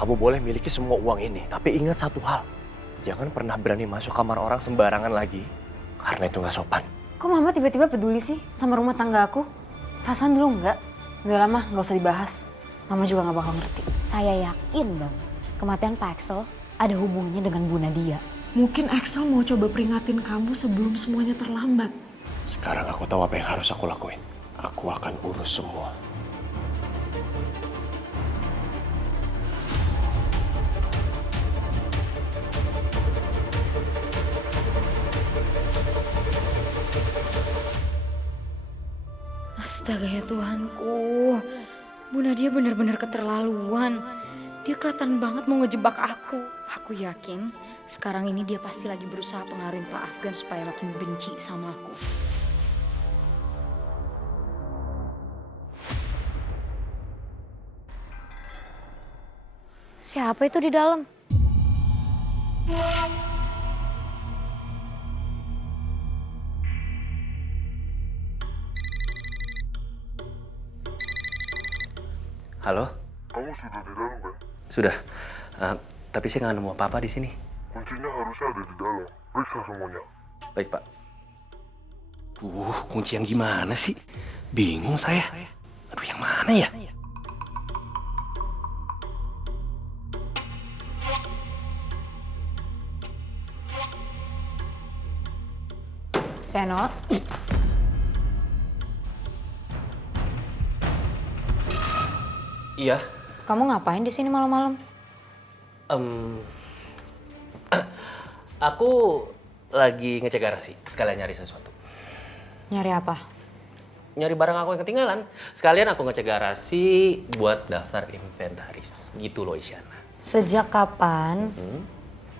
Kamu boleh miliki semua uang ini, tapi ingat satu hal. Jangan pernah berani masuk kamar orang sembarangan lagi, karena itu nggak sopan. Kok mama tiba-tiba peduli sih sama rumah tangga aku? Perasaan dulu enggak. Udah lama, nggak usah dibahas. Mama juga nggak bakal ngerti. Saya yakin bang, kematian Pak Axel ada hubungannya dengan Bu Nadia. Mungkin Axel mau coba peringatin kamu sebelum semuanya terlambat. Sekarang aku tahu apa yang harus aku lakuin. Aku akan urus semua. Astaga ya Tuhanku, Bu Nadia benar-benar keterlaluan. Dia kelihatan banget mau ngejebak aku. Aku yakin sekarang ini dia pasti lagi berusaha pengaruhin Pak Afgan supaya makin benci sama aku. Siapa itu di dalam? Halo? Kamu sudah di dalam kan? Sudah. Tapi saya nggak nemu apa-apa di sini. Kuncinya harusnya ada di dalam. Periksa semuanya. Baik, Pak. Kunci yang gimana sih? Bingung saya. Aduh, yang mana ya? Seno, Iya. kamu ngapain di sini malam-malam? Aku lagi ngecek garasi. Sekalian nyari sesuatu. Nyari apa? Nyari barang aku yang ketinggalan. Sekalian aku ngecek garasi buat daftar inventaris. Gitu loh, Isyana. Sejak kapan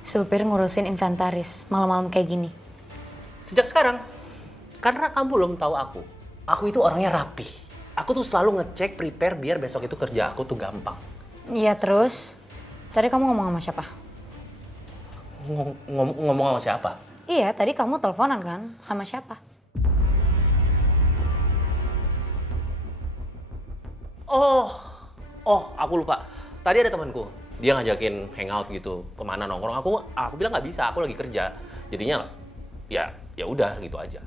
supir ngurusin inventaris malam-malam kayak gini? Sejak sekarang. Karena kamu belum tahu aku. Aku itu orangnya rapi. Aku tuh selalu ngecek, prepare biar besok itu kerja aku tuh gampang. Iya terus? Tadi kamu ngomong sama siapa? Ngomong sama siapa? Iya, tadi kamu teleponan kan? Sama siapa? Aku lupa. Tadi ada temanku. Dia ngajakin hangout gitu, kemana nongkrong. Aku bilang nggak bisa, aku lagi kerja. Jadinya ya udah gitu aja.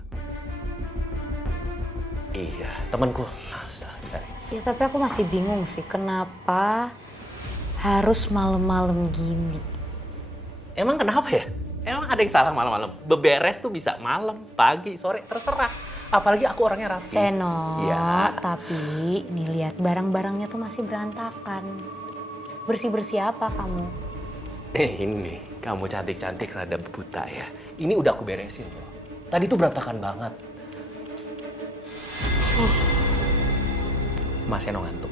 Iya, temanku. Astaga. Ya tapi aku masih bingung sih, kenapa harus malam-malam gini? Emang kenapa ya? Emang ada yang salah malam-malam? Beberes tuh bisa malam, pagi, sore, terserah. Apalagi aku orangnya rapi. Seno, Iya. tapi nih lihat barang-barangnya tuh masih berantakan. Bersih-bersih apa kamu? Ini, kamu cantik-cantik rada buta ya. Ini udah aku beresin loh. Tadi tuh berantakan banget. Mas Eno ngantuk.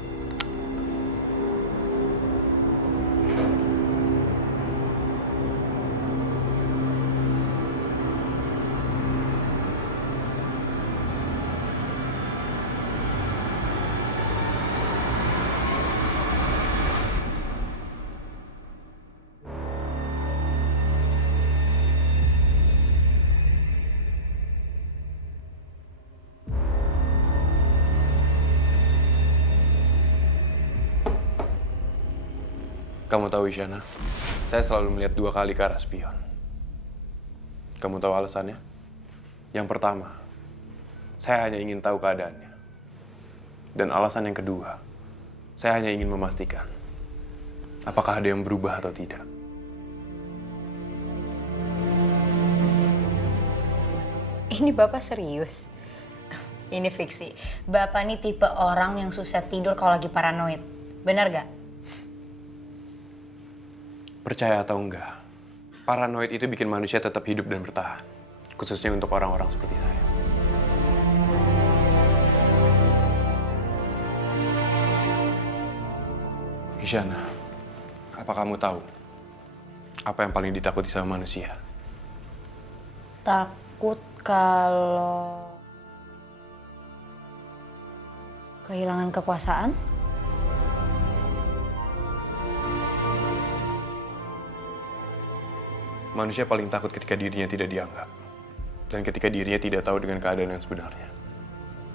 Kamu tahu Isyana, saya selalu melihat 2 kali ke arah spion. Kamu tahu alasannya? Yang pertama, saya hanya ingin tahu keadaannya. Dan alasan yang kedua, saya hanya ingin memastikan apakah ada yang berubah atau tidak. Ini Bapak serius? Ini fiksi. Bapak ini tipe orang yang susah tidur kalau lagi paranoid. Benar gak? Percaya atau enggak, paranoid itu bikin manusia tetap hidup dan bertahan. Khususnya untuk orang-orang seperti saya. Isyana, apa kamu tahu apa yang paling ditakuti sama manusia? Takut kalau kehilangan kekuasaan? Manusia paling takut ketika dirinya tidak dianggap. Dan ketika dirinya tidak tahu dengan keadaan yang sebenarnya.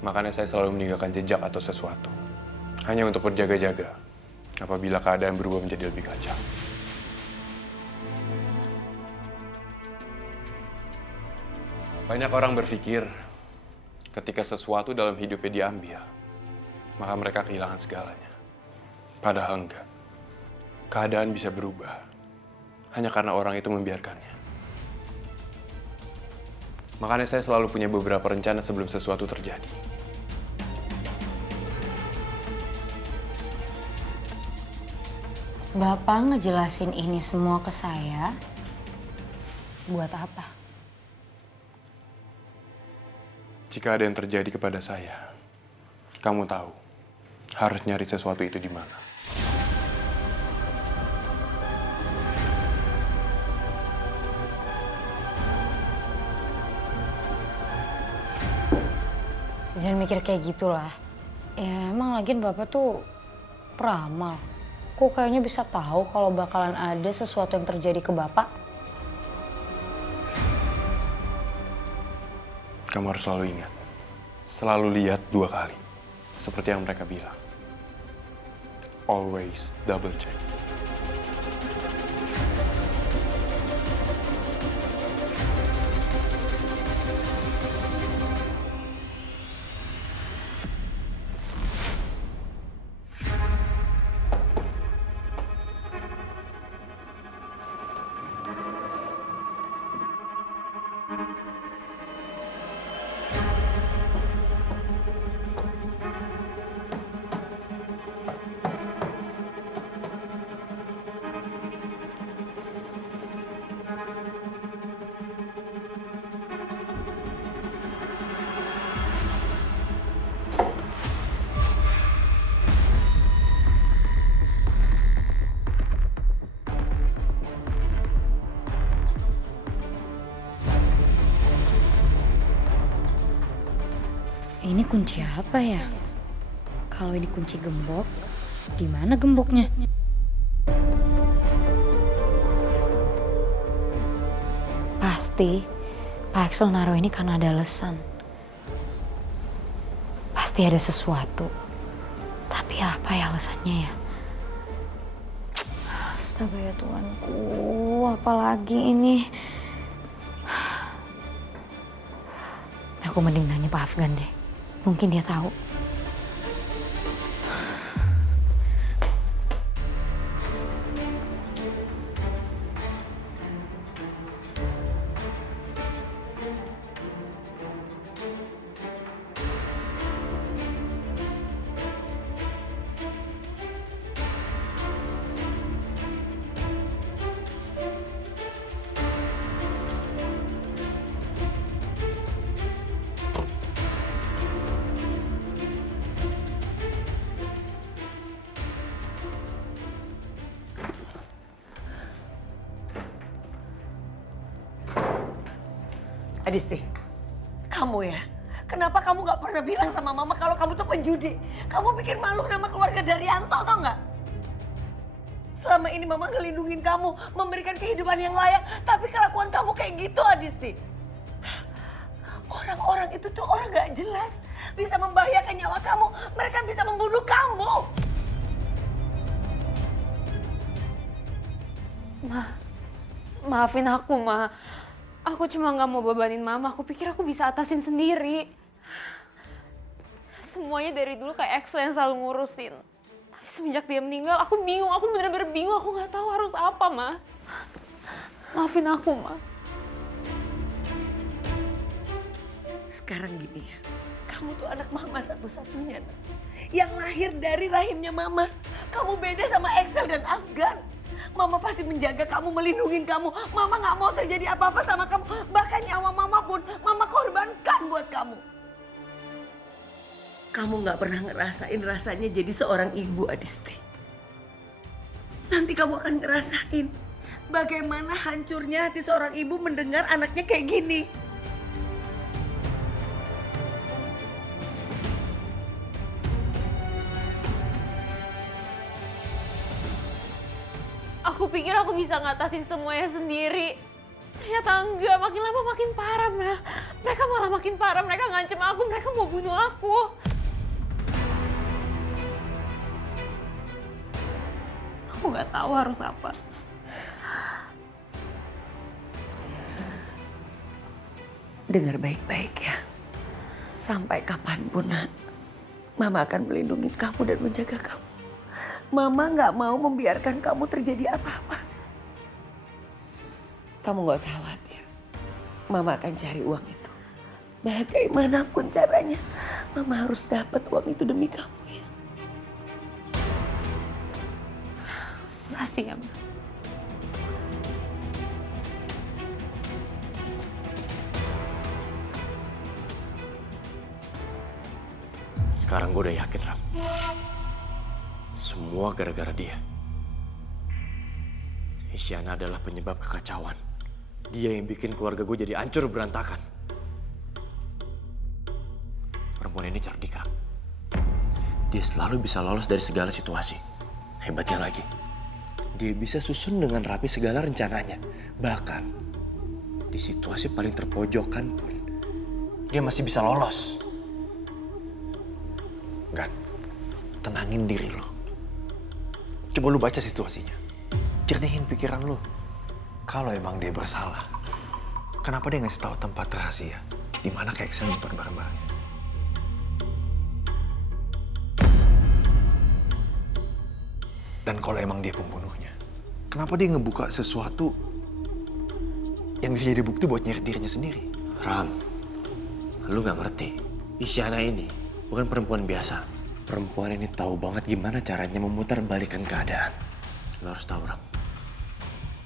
Makanya saya selalu meninggalkan jejak atau sesuatu. Hanya untuk berjaga-jaga. apabila keadaan berubah menjadi lebih kacau. Banyak orang berpikir ketika sesuatu dalam hidupnya diambil, maka mereka kehilangan segalanya. Padahal enggak. Keadaan bisa berubah hanya karena orang itu membiarkannya. Makanya saya selalu punya beberapa rencana sebelum sesuatu terjadi. Bapak ngejelasin ini semua ke saya buat apa? Jika ada yang terjadi kepada saya, kamu tahu harus nyari sesuatu itu di mana. Jangan mikir kayak gitulah. Ya emang lagian Bapak tuh peramal. Kok kayaknya bisa tahu kalau bakalan ada sesuatu yang terjadi ke Bapak? Kamu harus selalu ingat, selalu lihat 2 kali. Seperti yang mereka bilang. Always double check. Ini kunci apa ya? Kalau ini kunci gembok, di mana gemboknya? Pasti Pak Axel naruh ini karena ada alasan. Pasti ada sesuatu. Tapi apa ya alasannya ya? Astaga ya Tuhanku, apalagi ini? Aku mending nanya Pak Afgan deh. Mungkin dia tahu. Adisti, kamu ya, kenapa kamu gak pernah bilang sama mama kalau kamu tuh penjudi? Kamu bikin malu nama keluarga Daryanto, tau gak? Selama ini mama ngelindungin kamu, memberikan kehidupan yang layak, tapi kelakuan kamu kayak gitu, Adisti. Orang-orang itu tuh orang gak jelas, bisa membahayakan nyawa kamu, mereka bisa membunuh kamu. Maafin aku, Ma. Aku cuma gak mau bebanin Mama. Aku pikir aku bisa atasin sendiri. Semuanya dari dulu kayak Axel yang selalu ngurusin. Tapi semenjak dia meninggal, aku bingung. Aku bener-bener bingung. Aku gak tahu harus apa, Ma. Maafin aku, Ma. Sekarang gini ya, kamu tuh anak mama satu-satunya, nak. Yang lahir dari rahimnya mama. Kamu beda sama Axel dan Afgan. Mama pasti menjaga kamu, melindungi kamu. Mama gak mau terjadi apa-apa sama kamu. Bahkan nyawa mama pun mama korbankan buat kamu. Kamu gak pernah ngerasain rasanya jadi seorang ibu, Adisti. Nanti kamu akan ngerasain bagaimana hancurnya hati seorang ibu mendengar anaknya kayak gini. Aku pikir aku bisa ngatasin semuanya sendiri. Ternyata enggak, makin lama makin parah, mereka malah makin parah. Mereka ngancem aku, mereka mau bunuh aku. Aku nggak tahu harus apa. Dengar baik-baik ya. Sampai kapanpun, Nak, Mama akan melindungi kamu dan menjaga kamu. Mama nggak mau membiarkan kamu terjadi apa-apa. Kamu nggak usah khawatir. Mama akan cari uang itu. Bagaimanapun caranya, Mama harus dapat uang itu demi kamu ya. Makasih ya, Ma. Sekarang gue udah yakin, Ram. Semua gara-gara dia. Isyana adalah penyebab kekacauan. Dia yang bikin keluarga gue jadi hancur berantakan. Perempuan ini cerdik, Ram. Dia selalu bisa lolos dari segala situasi. Hebatnya lagi, dia bisa susun dengan rapi segala rencananya. Bahkan, di situasi paling terpojokan pun, dia masih bisa lolos. Gan, tenangin diri lo. Coba lu baca situasinya. Jernihin pikiran lu. Kalau emang dia bersalah, kenapa dia ngasih tahu tempat rahasia di mana Kak Excel nyimpan barang-barangnya? Dan kalau emang dia pembunuhnya, kenapa dia ngebuka sesuatu yang bisa jadi bukti buat nyari dirinya sendiri? Ram, lu gak ngerti. Isyana ini bukan perempuan biasa. Perempuan ini tahu banget gimana caranya memutar balikan keadaan. Lo harus tahu, Ram.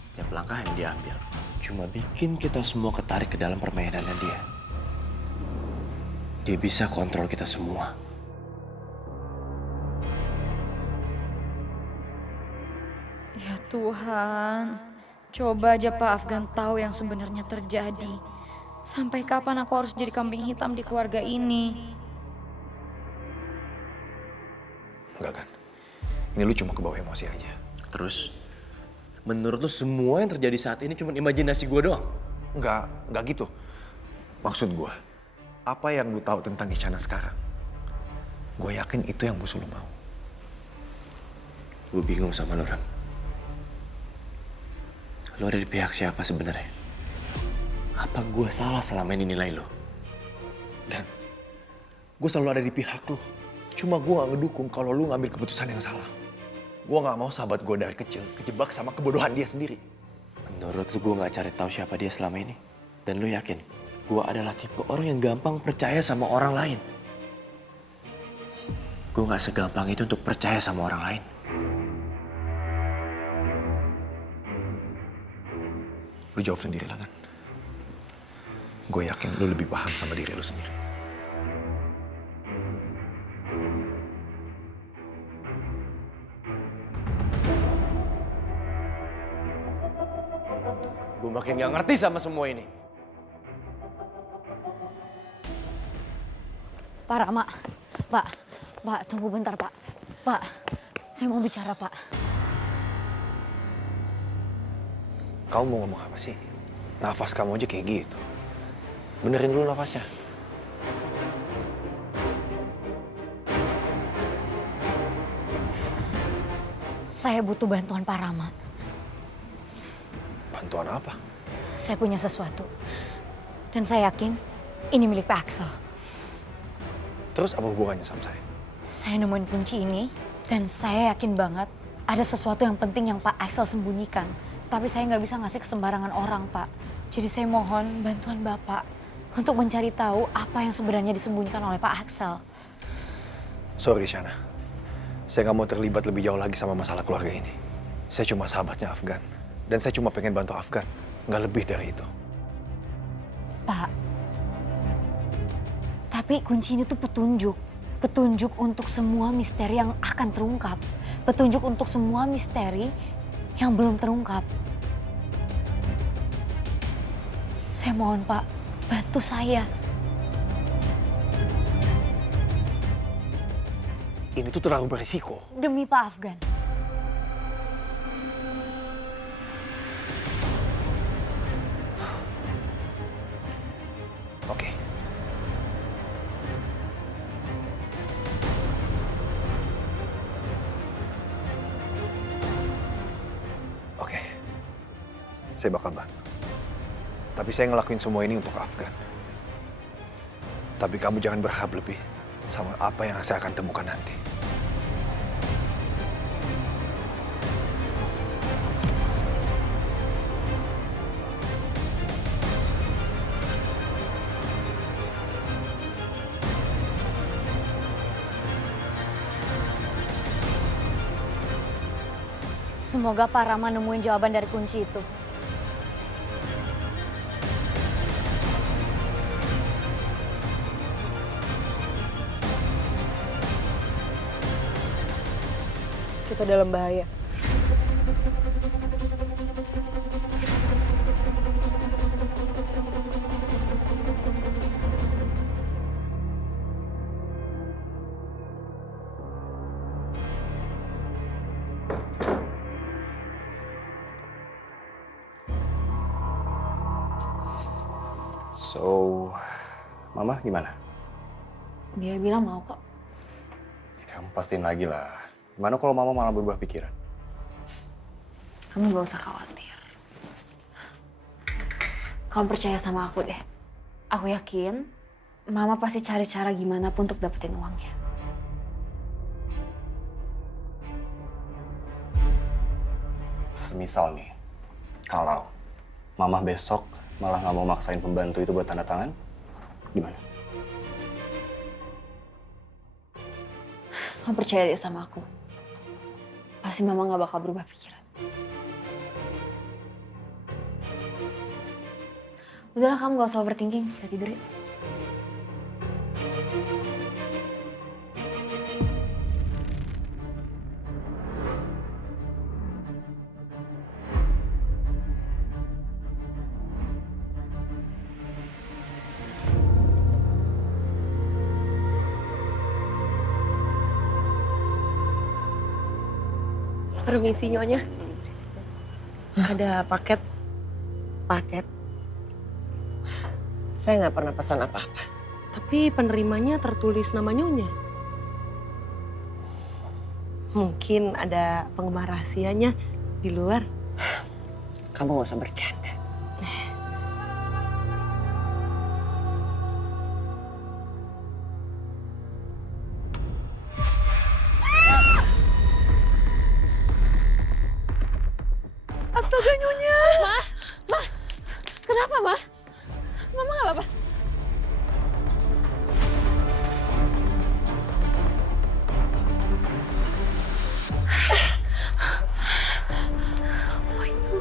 Setiap langkah yang dia ambil cuma bikin kita semua ketarik ke dalam permainannya dia. Dia bisa kontrol kita semua. Ya Tuhan, coba aja Pak Afgan tahu yang sebenarnya terjadi. Sampai kapan aku harus jadi kambing hitam di keluarga ini? Enggak kan? Ini lu cuma kebawa emosi aja. Terus, menurut lu semua yang terjadi saat ini cuma imajinasi gue doang? Enggak gitu. Maksud gue, apa yang lu tahu tentang Isyana sekarang? Gue yakin itu yang musuh lu mau. Gue bingung sama lu, Ram. Lu ada di pihak siapa sebenarnya? Apa gue salah selama ini nilai lu? Dan gue selalu ada di pihak lu. Cuma gue gak ngedukung kalau lu ngambil keputusan yang salah. Gue gak mau sahabat gue dari kecil kejebak sama kebodohan dia sendiri. Menurut lu gue gak cari tahu siapa dia selama ini? Dan lu yakin gue adalah tipe orang yang gampang percaya sama orang lain? Gue gak segampang itu untuk percaya sama orang lain. Lu jawab sendiri lah kan. Gue yakin lu lebih paham sama diri lu sendiri. Gue makin gak ngerti sama semua ini. Pak Rama, Pak, tunggu bentar Pak. Pak, saya mau bicara Pak. Kamu mau ngomong apa sih? Nafas kamu aja kayak gitu. Benerin dulu nafasnya. Saya butuh bantuan Pak Rama. Bantuan apa? Saya punya sesuatu. Dan saya yakin ini milik Pak Axel. Terus apa hubungannya sama saya? Saya nemuin kunci ini dan saya yakin banget ada sesuatu yang penting yang Pak Axel sembunyikan. Tapi saya nggak bisa ngasih ke sembarangan orang, Pak. Jadi saya mohon bantuan Bapak untuk mencari tahu apa yang sebenarnya disembunyikan oleh Pak Axel. Sorry, Shana. Saya nggak mau terlibat lebih jauh lagi sama masalah keluarga ini. Saya cuma sahabatnya Afgan. Dan saya cuma pengen bantu Afgan. Nggak lebih dari itu. Pak, tapi kunci ini tuh petunjuk. Petunjuk untuk semua misteri yang akan terungkap. Petunjuk untuk semua misteri yang belum terungkap. Saya mohon Pak, bantu saya. Ini tuh terlalu berisiko. Demi Pak Afgan. Oke. saya bakal bantu. Tapi saya ngelakuin semua ini untuk Afgan. Tapi kamu jangan berharap lebih sama apa yang saya akan temukan nanti. Semoga Pak Rama nemuin jawaban dari kunci itu. Kita dalam bahaya. So, Mama gimana? Dia bilang mau kok. Kamu pastiin lagi lah. Gimana kalau Mama malah berubah pikiran? Kamu gak usah khawatir. Kamu percaya sama aku deh. Aku yakin Mama pasti cari cara gimana pun untuk dapetin uangnya. Semisal nih, kalau Mama besok malah nggak mau maksain pembantu itu buat tanda tangan, gimana? Kamu percaya deh sama aku. Pasti Mama gak bakal berubah pikiran. Udahlah, kamu gak usah overthinking. Kita tidur yuk. Permisi Nyonya. Ada paket. Paket? Saya nggak pernah pesan apa-apa. Tapi penerimanya tertulis nama Nyonya. Mungkin ada penggemar rahasianya di luar. Kamu nggak usah bercanda. Astaga Nyonya! Ma! Kenapa, Ma? Mama gak apa-apa? Apa itu?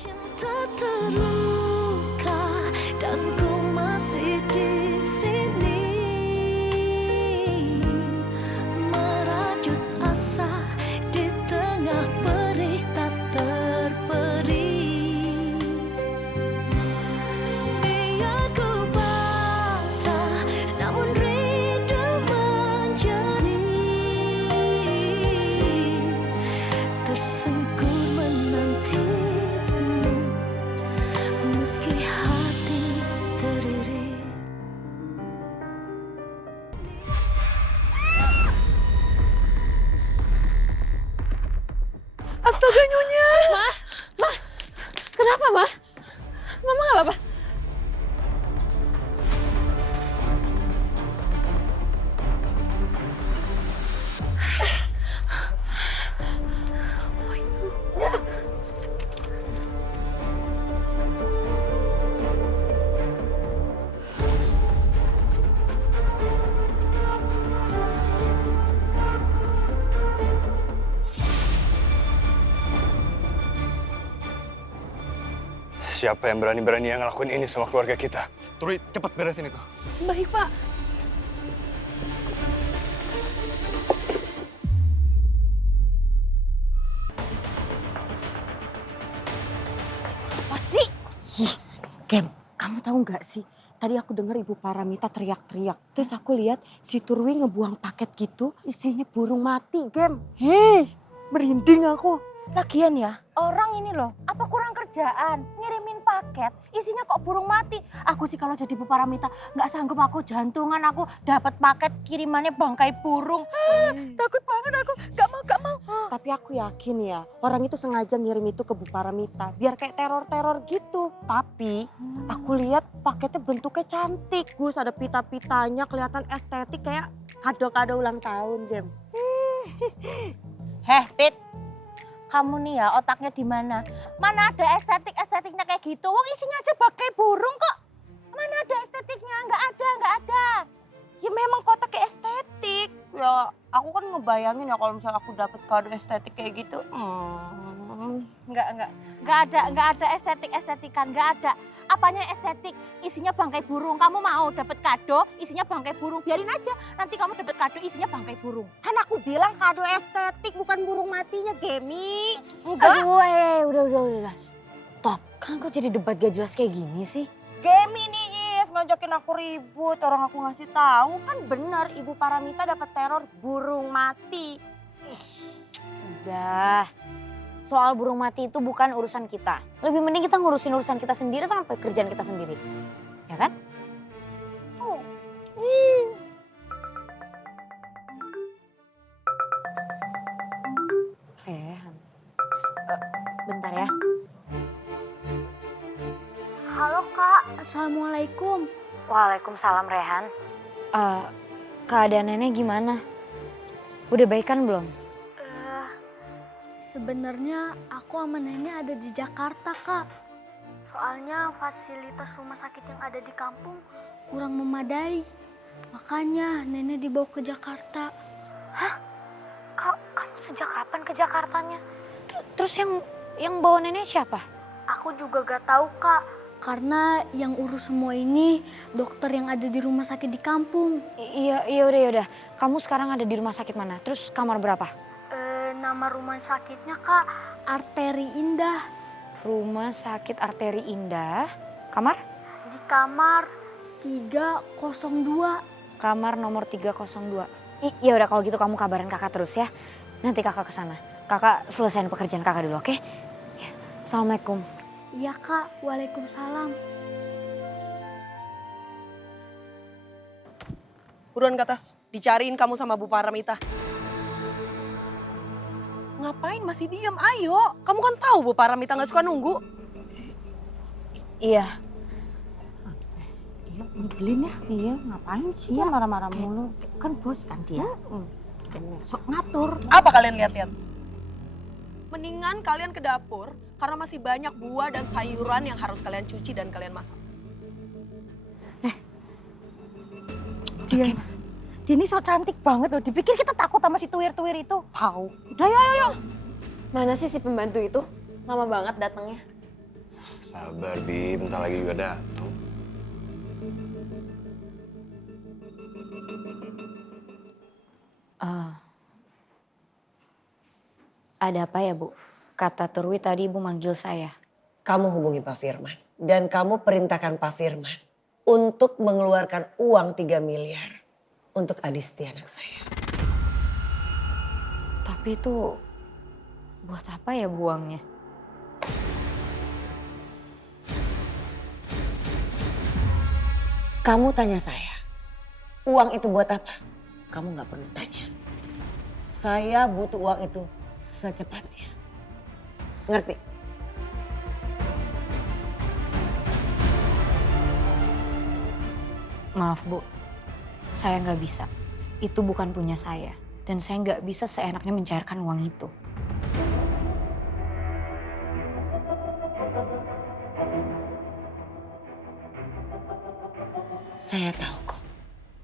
Cinta terluka dan ku masih di sini merajut asa di tengah perih tak terperi. Biar ku pasrah namun rindu menjadi tersungkur menanti. Meski hati teriri. Astaga Nyonya! Ma! Kenapa, Ma? Mama gak apa-apa? Apa itu? Siapa yang berani-berani yang ngelakuin ini sama keluarga kita? Turi, cepat beresin itu. Baik Pak. Apa sih? Ih, Gem, kamu tahu nggak sih? Tadi aku dengar Ibu Paramita teriak-teriak. Terus aku lihat si Turwi ngebuang paket gitu, isinya burung mati, Gem. Hei, Merinding aku. Lagian ya, orang ini loh, apa kurang kerjaan? Ngirimin paket, isinya kok burung mati. Aku sih kalau jadi Bu Paramita, nggak sanggup aku jantungan, aku dapat paket kirimannya bangkai burung. Takut banget aku, gak mau. Tapi aku yakin ya, orang itu sengaja ngirim itu ke Bu Paramita, biar kayak teror-teror gitu. Tapi aku lihat paketnya bentuknya cantik, Gus, ada pita-pitanya, kelihatan estetik kayak kado-kado ulang tahun, Gem. Heh, Tit. Kamu nih ya otaknya di mana? Mana ada estetiknya kayak gitu? Wong isinya aja bangkai burung kok. Mana ada estetiknya? Nggak ada. Ya memang kotaknya estetik. Ya aku kan ngebayangin ya kalau misalnya aku dapet kado estetik kayak gitu. Nggak ada estetikan, nggak ada. Apanya estetik? Isinya bangkai burung. Kamu mau dapet kado isinya bangkai burung? Biarin aja. Nanti kamu dapet kado isinya bangkai burung. Kan aku bilang kado estetik bukan burung matinya, Gemi. Enggak. Aduh, udah. Stop. Kan kok jadi debat gak jelas kayak gini sih? Gemi nih, ngajakin aku ribut. Orang aku ngasih tahu kan benar Ibu Paramita dapat teror burung mati. Udah. Soal burung mati itu bukan urusan kita. Lebih mending kita ngurusin urusan kita sendiri sama pekerjaan kita sendiri. Ya kan? Rehan. Bentar ya. Halo Kak, Assalamualaikum. Waalaikumsalam Rehan. Keadaan nenek gimana? Udah baikan belum? Sebenarnya aku sama nenek ada di Jakarta, Kak. Soalnya fasilitas rumah sakit yang ada di kampung kurang memadai. Makanya nenek dibawa ke Jakarta. Hah? Kamu sejak kapan ke Jakartanya? Terus yang bawa nenek siapa? Aku juga gak tahu, Kak. Karena yang urus semua ini dokter yang ada di rumah sakit di kampung. Iya udah. Kamu sekarang ada di rumah sakit mana? Terus kamar berapa? Nama rumah sakitnya, Kak, Arteri Indah. Rumah sakit Arteri Indah. Kamar? Di kamar 302. Kamar nomor 302. Ya udah kalau gitu kamu kabarin kakak terus ya. Nanti kakak kesana. Kakak selesaiin pekerjaan kakak dulu, oke? Ya. Assalamualaikum. Iya, Kak. Waalaikumsalam. Buruan ke atas, dicariin kamu sama Bu Paramita. Ngapain masih diem? Ayo, kamu kan tahu Bu Paramita nggak suka nunggu. Iya. Iya, nyebelin ya. Iya, ngapain sih ya marah-marah mulu. Kan bos kan dia. Sok ngatur. Apa kalian lihat-lihat? Mendingan kalian ke dapur karena masih banyak buah dan sayuran yang harus kalian cuci dan kalian masak. Dia ini so cantik banget loh. Dipikir kita takut sama si tuwir-tuwir itu. Tahu. Udah ayo. Mana sih si pembantu itu? Lama banget datangnya. Sabar, Bi. Bentar lagi juga datang. Ada apa ya, Bu? Kata Turwi tadi Ibu manggil saya. Kamu hubungi Pak Firman dan kamu perintahkan Pak Firman untuk mengeluarkan uang 3 miliar untuk Adisti anak saya. Tapi itu buat apa ya buangnya? Kamu tanya saya, uang itu buat apa? Kamu nggak perlu tanya. Saya butuh uang itu secepatnya. Ngerti? Maaf, Bu. Saya nggak bisa. Itu bukan punya saya. Dan saya nggak bisa seenaknya mencairkan uang itu. Saya tahu kok.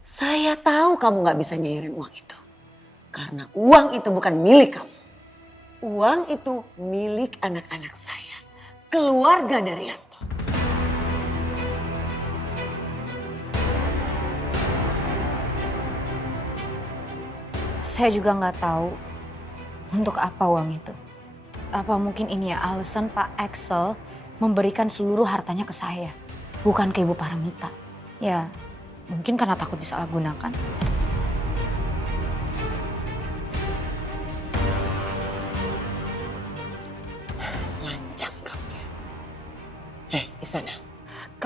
Saya tahu kamu nggak bisa nyairin uang itu. Karena uang itu bukan milik kamu. Uang itu milik anak-anak saya. Keluarga dari Yanto. Saya juga nggak tahu untuk apa uang itu. Apa mungkin ini ya alasan Pak Axel memberikan seluruh hartanya ke saya. Bukan ke Ibu Paramita. Ya mungkin karena takut disalahgunakan.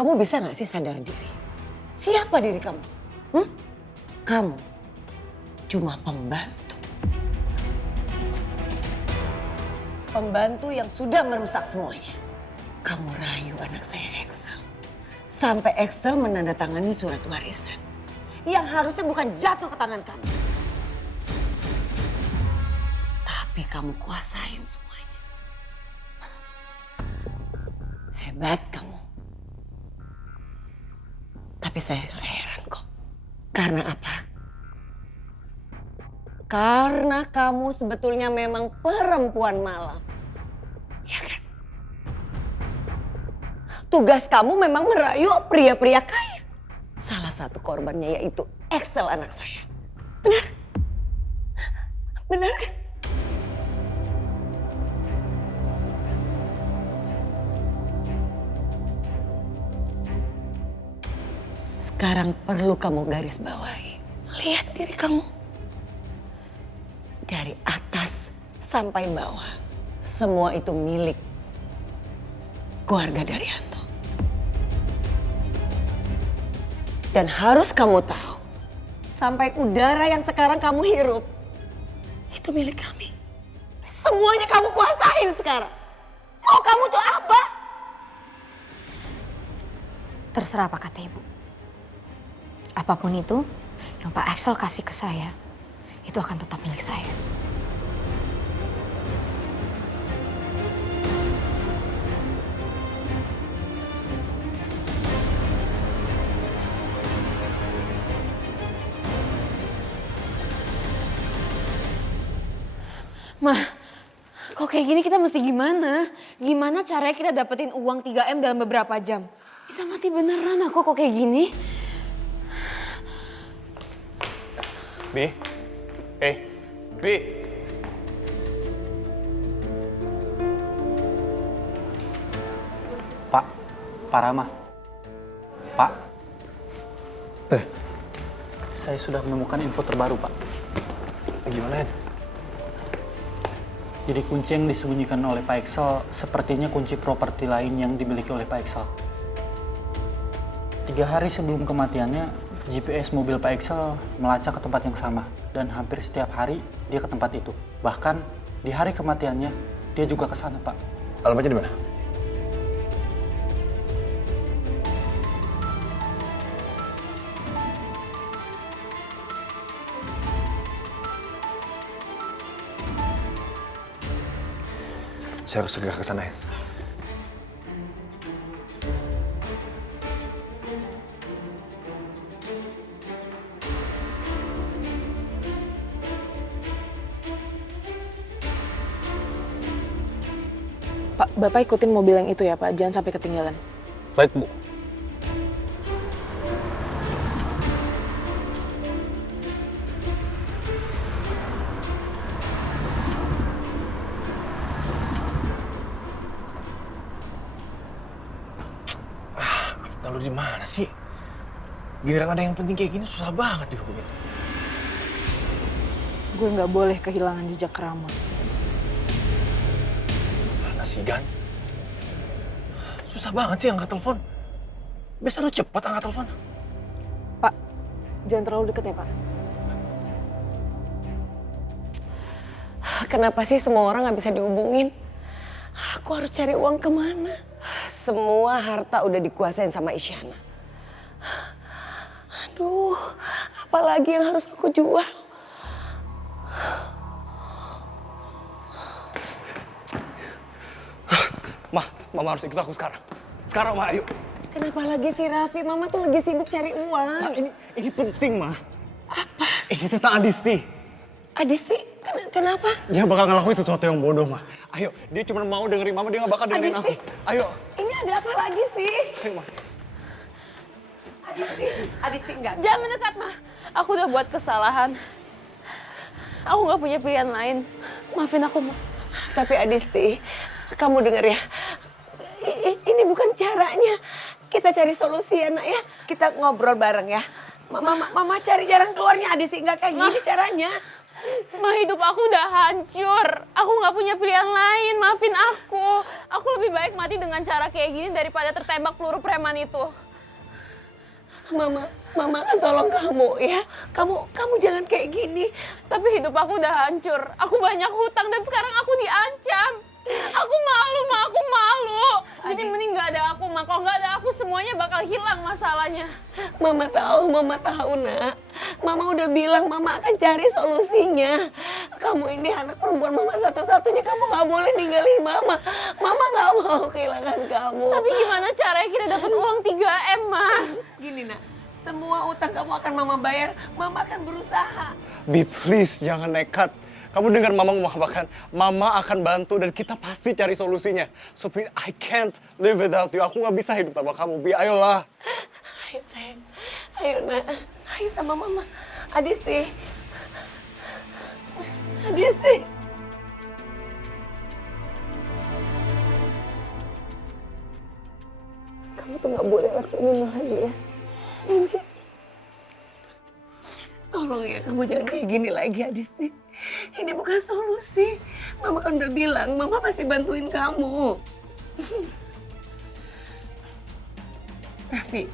Kamu bisa gak sih sadar diri? Siapa diri kamu? Kamu cuma pembantu. Pembantu yang sudah merusak semuanya. Kamu rayu anak saya Excel. Sampai Excel menandatangani surat warisan. Yang harusnya bukan jatuh ke tangan kamu. Tapi kamu kuasain semuanya. Hebat kamu. Tapi saya gak heran kok. Karena apa? Karena kamu sebetulnya memang perempuan malam. Ya kan? Tugas kamu memang merayu pria-pria kaya. Salah satu korbannya yaitu Excel anak saya. Benar? Benar kan? Sekarang perlu kamu garis bawahi. Lihat diri kamu. Dari atas sampai bawah. Semua itu milik keluarga Daryanto. Dan harus kamu tahu, sampai udara yang sekarang kamu hirup, itu milik kami. Semuanya kamu kuasain sekarang. Mau kamu tuh apa? Terserah apa kata ibu. Apapun itu yang Pak Axel kasih ke saya, itu akan tetap milik saya. Mah, kok kayak gini kita mesti gimana? Gimana caranya kita dapetin uang 3M dalam beberapa jam? Bisa mati beneran aku kok kayak gini. Bi? Bi? Pak Rama. Pak. Saya sudah menemukan info terbaru, Pak. Gimana, Ed? Jadi kunci yang disembunyikan oleh Pak Excel sepertinya kunci properti lain yang dimiliki oleh Pak Excel. 3 hari sebelum kematiannya, GPS mobil Pak Excel melacak ke tempat yang sama. Dan hampir setiap hari dia ke tempat itu. Bahkan di hari kematiannya, dia juga ke sana, Pak. Alamatnya di mana? Saya harus segera ke sana ya. Pak, Bapak ikutin mobil yang itu ya Pak, jangan sampai ketinggalan. Baik, Bu. Lalu di mana sih? Giliran ada yang penting kayak gini susah banget dihubungin. Gue nggak boleh kehilangan jejak Rama. Mana sih, Gan? Susah banget sih angkat telepon. Biasa lu cepet angkat telepon. Pak, jangan terlalu deket ya Pak. Kenapa sih semua orang nggak bisa dihubungin? Aku harus cari uang kemana? Semua harta udah dikuasain sama Isyana. Aduh, apalagi yang harus aku jual? Mama harus ikut aku sekarang. Sekarang, Ma, ayo. Kenapa lagi sih Raffi? Mama tuh lagi sibuk cari uang. Ma, ini penting, Ma. Apa? Ini tentang Adisti. Adisti? Kenapa? Dia bakal ngelakuin sesuatu yang bodoh, Ma. Ayo, dia cuma mau dengerin Mama, dia gak bakal dengerin Adisti? aku. Ayo. Ini ada apa lagi sih? Ayo, Ma. Adisti enggak. Jangan mendekat, Ma. Aku udah buat kesalahan. Aku nggak punya pilihan lain. Maafin aku, Ma. Tapi Adisti, kamu denger ya. Ini bukan caranya. Kita cari solusi ya, Nak ya. Kita ngobrol bareng ya. Mama cari jalan keluarnya, Adisti. Nggak kayak gini caranya. Ma, hidup aku udah hancur. Aku nggak punya pilihan lain. Maafin aku. Aku lebih baik mati dengan cara kayak gini daripada tertembak peluru preman itu. Mama akan tolong kamu ya. Kamu jangan kayak gini. Tapi hidup aku udah hancur. Aku banyak hutang dan sekarang aku diancam. Aku malu, Ma. Aku malu. Jadi mending nggak ada aku, Ma. Kalau nggak ada aku, semuanya bakal hilang masalahnya. Mama tahu nak. Mama udah bilang Mama akan cari solusinya. Kamu ini anak perempuan Mama satu-satunya. Kamu nggak boleh ninggalin Mama. Mama nggak mau kehilangan kamu. Tapi gimana caranya kita dapat uang 3M, Ma? Gini nak, semua utang kamu akan Mama bayar. Mama akan berusaha. Bi, please jangan nekat. Kamu dengar Mama ngomong apa kan? Mama akan bantu dan kita pasti cari solusinya. So please, I can't live without you. Aku nggak bisa hidup tanpa kamu, Bi. Ayolah. Ayo sayang, ayo nak. Ayo sama Mama. Adisti. Kamu tuh nggak boleh lakuin ini lagi ya. Inci. Tolong ya, kamu jangan kayak gini lagi, Adisti. Ini bukan solusi. Mama kan udah bilang, Mama masih bantuin kamu. Raffi,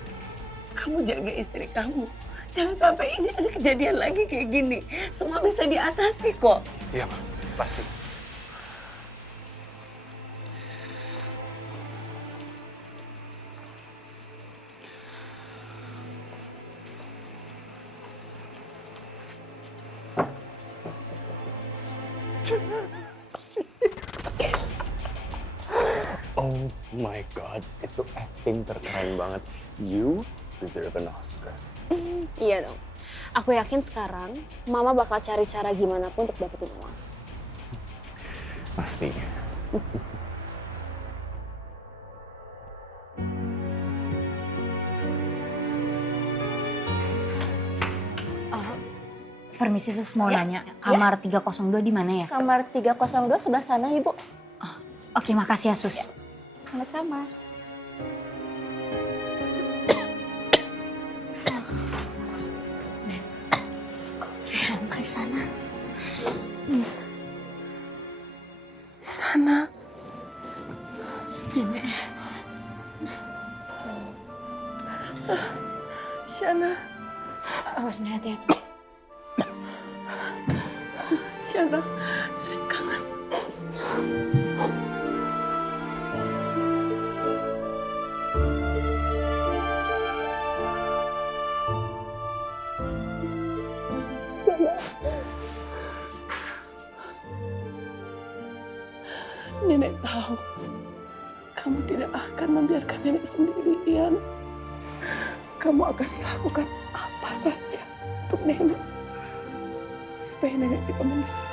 kamu jaga istri kamu. Jangan sampai ini ada kejadian lagi kayak gini. Semua bisa diatasi kok. Iya, Ma. Pasti. Oh my God, itu acting terkeren banget. You deserve an Oscar. Iya dong. Aku yakin sekarang Mama bakal cari cara gimana pun untuk dapetin uang. Pastinya. Permisi Sus, mau nanya, kamar 302 di mana ya? Kamar 302 sebelah sana, Ibu. Oke, makasih ya Sus. Sama-sama. Ke sana. Sana. Nenek. Shana. Awas nih, hati-hati. Shana, Nenek kangen. Nenek tahu kamu tidak akan membiarkan Nenek sendirian. Kamu akan melakukan apa saja untuk Nenek supaya Nenek tidak menderita.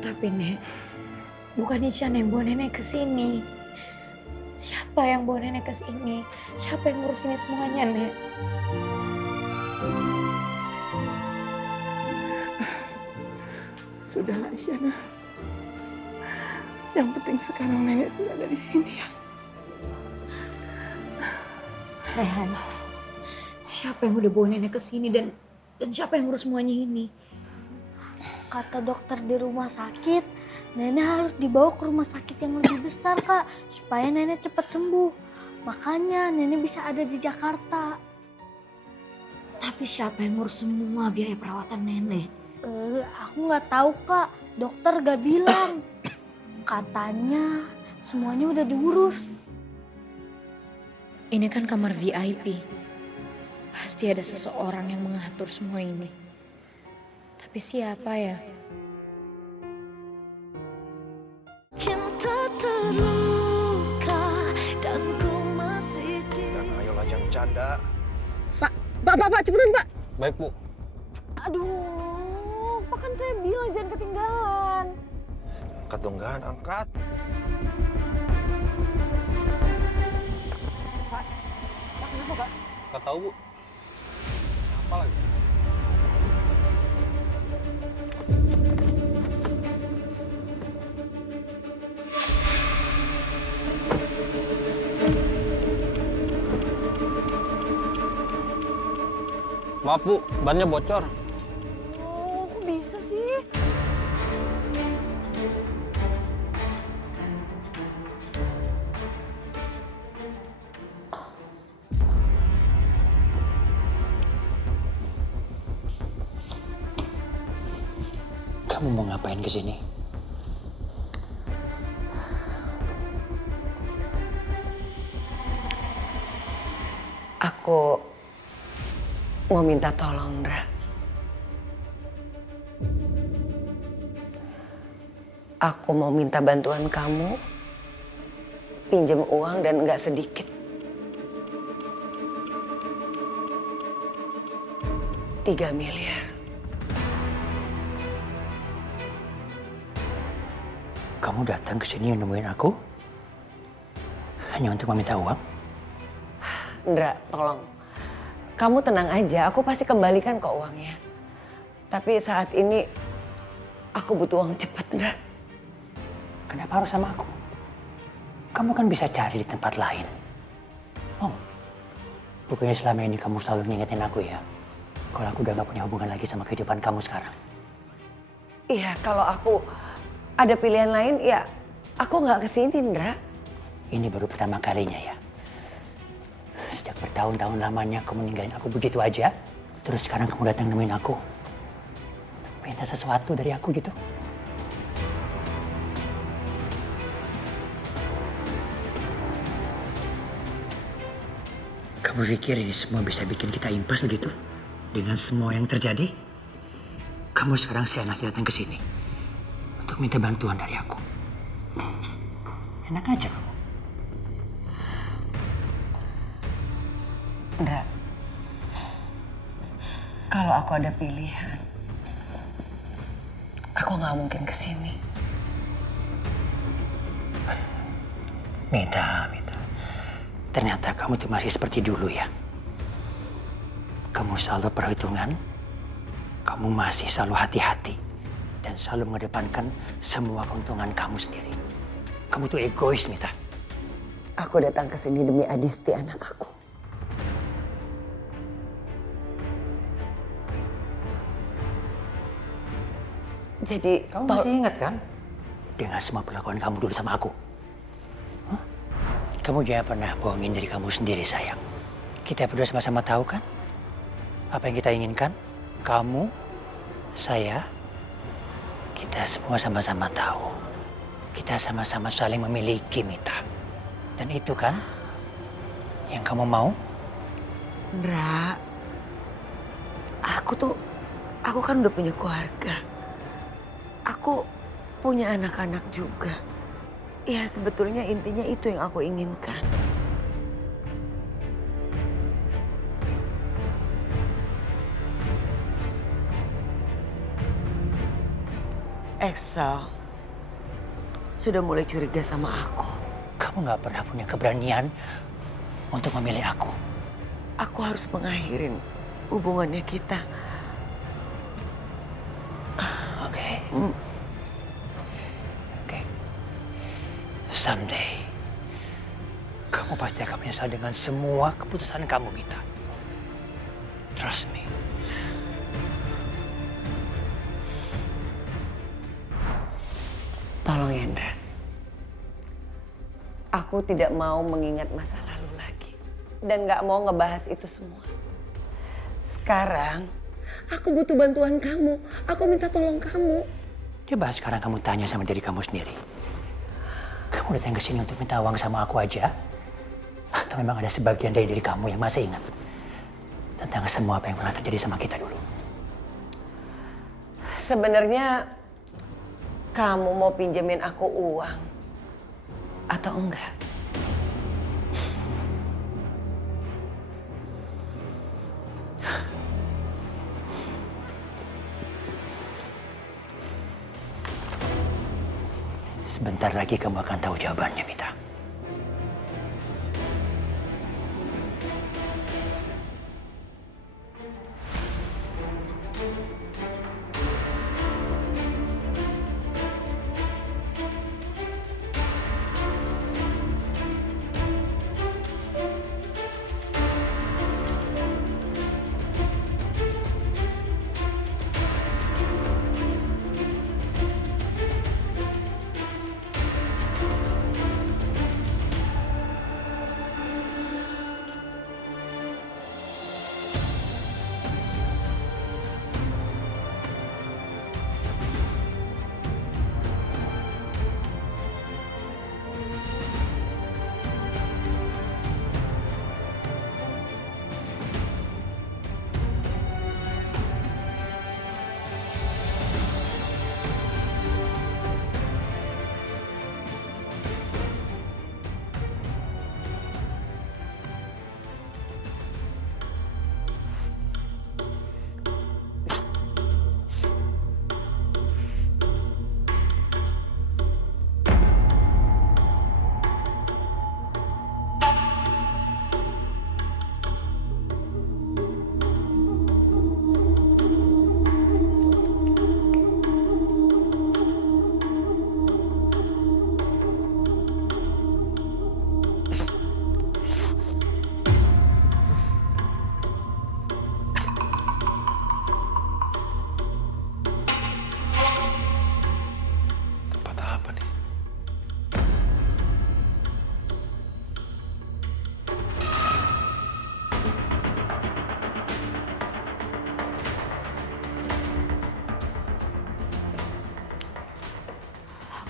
Tapi Nek, bukan Ican yang bawa Nenek ke sini. Siapa yang bawa Nenek ke sini? Siapa yang ngurus ini semuanya, Nek? Sudahlah, Isyana. Yang penting sekarang Nenek sudah ada di sini ya. Rehan, siapa yang udah bawa Nenek ke sini dan siapa yang ngurus semuanya ini? Kata dokter di rumah sakit, Nenek harus dibawa ke rumah sakit yang lebih besar, Kak, supaya Nenek cepat sembuh. Makanya Nenek bisa ada di Jakarta. Tapi siapa yang ngurus semua biaya perawatan Nenek? Aku nggak tahu, Kak. Dokter gak bilang. Katanya semuanya udah diurus. Ini kan kamar VIP. Pasti ada seseorang yang mengatur semua ini. Tapi siapa ya? Cinta terluka dan ku masih di... Ayolah, jangan bercanda. Pak, cepetan, Pak. Baik, Bu. Aduh, Pak, kan saya bilang jangan ketinggalan. Angkat dong, Gan. Angkat. Pak, kenapa, Pak? Nggak tahu, Bu. Apa lagi? Maaf Bu, bannya bocor. Oh, kok bisa sih? Kamu mau ngapain ke sini? Aku mau minta tolong, Ndra. Aku mau minta bantuan kamu pinjam uang dan nggak sedikit. 3 miliar. Kamu datang ke sini nemuin aku? Hanya untuk meminta uang? Ndra, tolong. Kamu tenang aja, aku pasti kembalikan kok uangnya. Tapi saat ini aku butuh uang cepat, Ndra. Kenapa harus sama aku? Kamu kan bisa cari di tempat lain. Oh, bukannya selama ini kamu selalu ngingetin aku ya? Kalau aku udah gak punya hubungan lagi sama kehidupan kamu sekarang. Iya, kalau aku ada pilihan lain, ya aku nggak kesini, Ndra. Ini baru pertama kalinya ya. Sejak bertahun-tahun lamanya kamu ninggalin aku begitu aja. Terus sekarang kamu datang nemuin aku. Minta sesuatu dari aku gitu. Kamu pikir ini semua bisa bikin kita impas begitu? Dengan semua yang terjadi? Kamu sekarang seenaknya datang ke sini. Untuk minta bantuan dari aku. Enak aja kamu. Ndra, kalau aku ada pilihan, aku nggak mungkin kesini. Mita. Ternyata kamu tuh masih seperti dulu ya. Kamu selalu perhitungan, kamu masih selalu hati-hati, dan selalu mengedepankan semua keuntungan kamu sendiri. Kamu tuh egois, Mita. Aku datang ke sini demi Adisti, anak aku. Jadi, kamu masih ingat kan? Dengan semua perlakuan kamu dulu sama aku. Hah? Kamu jangan pernah bohongin diri kamu sendiri, sayang. Kita berdua sama-sama tahu kan? Apa yang kita inginkan? Kamu, saya, kita semua sama-sama tahu. Kita sama-sama saling memiliki, Mita. Dan itu kan yang kamu mau? Ndra, aku kan udah punya keluarga. Aku punya anak-anak juga. Ya sebetulnya intinya itu yang aku inginkan. Excel sudah mulai curiga sama aku. Kamu gak pernah punya keberanian untuk memilih aku. Aku harus mengakhirin hubungannya kita. Oke. Someday, kamu pasti akan menyesal dengan semua keputusan kamu, Mita. Trust me. Tolong ya, Ndra. Aku tidak mau mengingat masa lalu lagi. Dan gak mau ngebahas itu semua. Sekarang, aku butuh bantuan kamu. Aku minta tolong kamu. Coba sekarang kamu tanya sama diri kamu sendiri. Kamu datang ke sini untuk minta uang sama aku aja? Atau memang ada sebagian dari diri kamu yang masih ingat tentang semua apa yang pernah terjadi sama kita dulu? Sebenarnya kamu mau pinjemin aku uang atau enggak? Sebentar lagi kamu akan tahu jawabannya, Mita.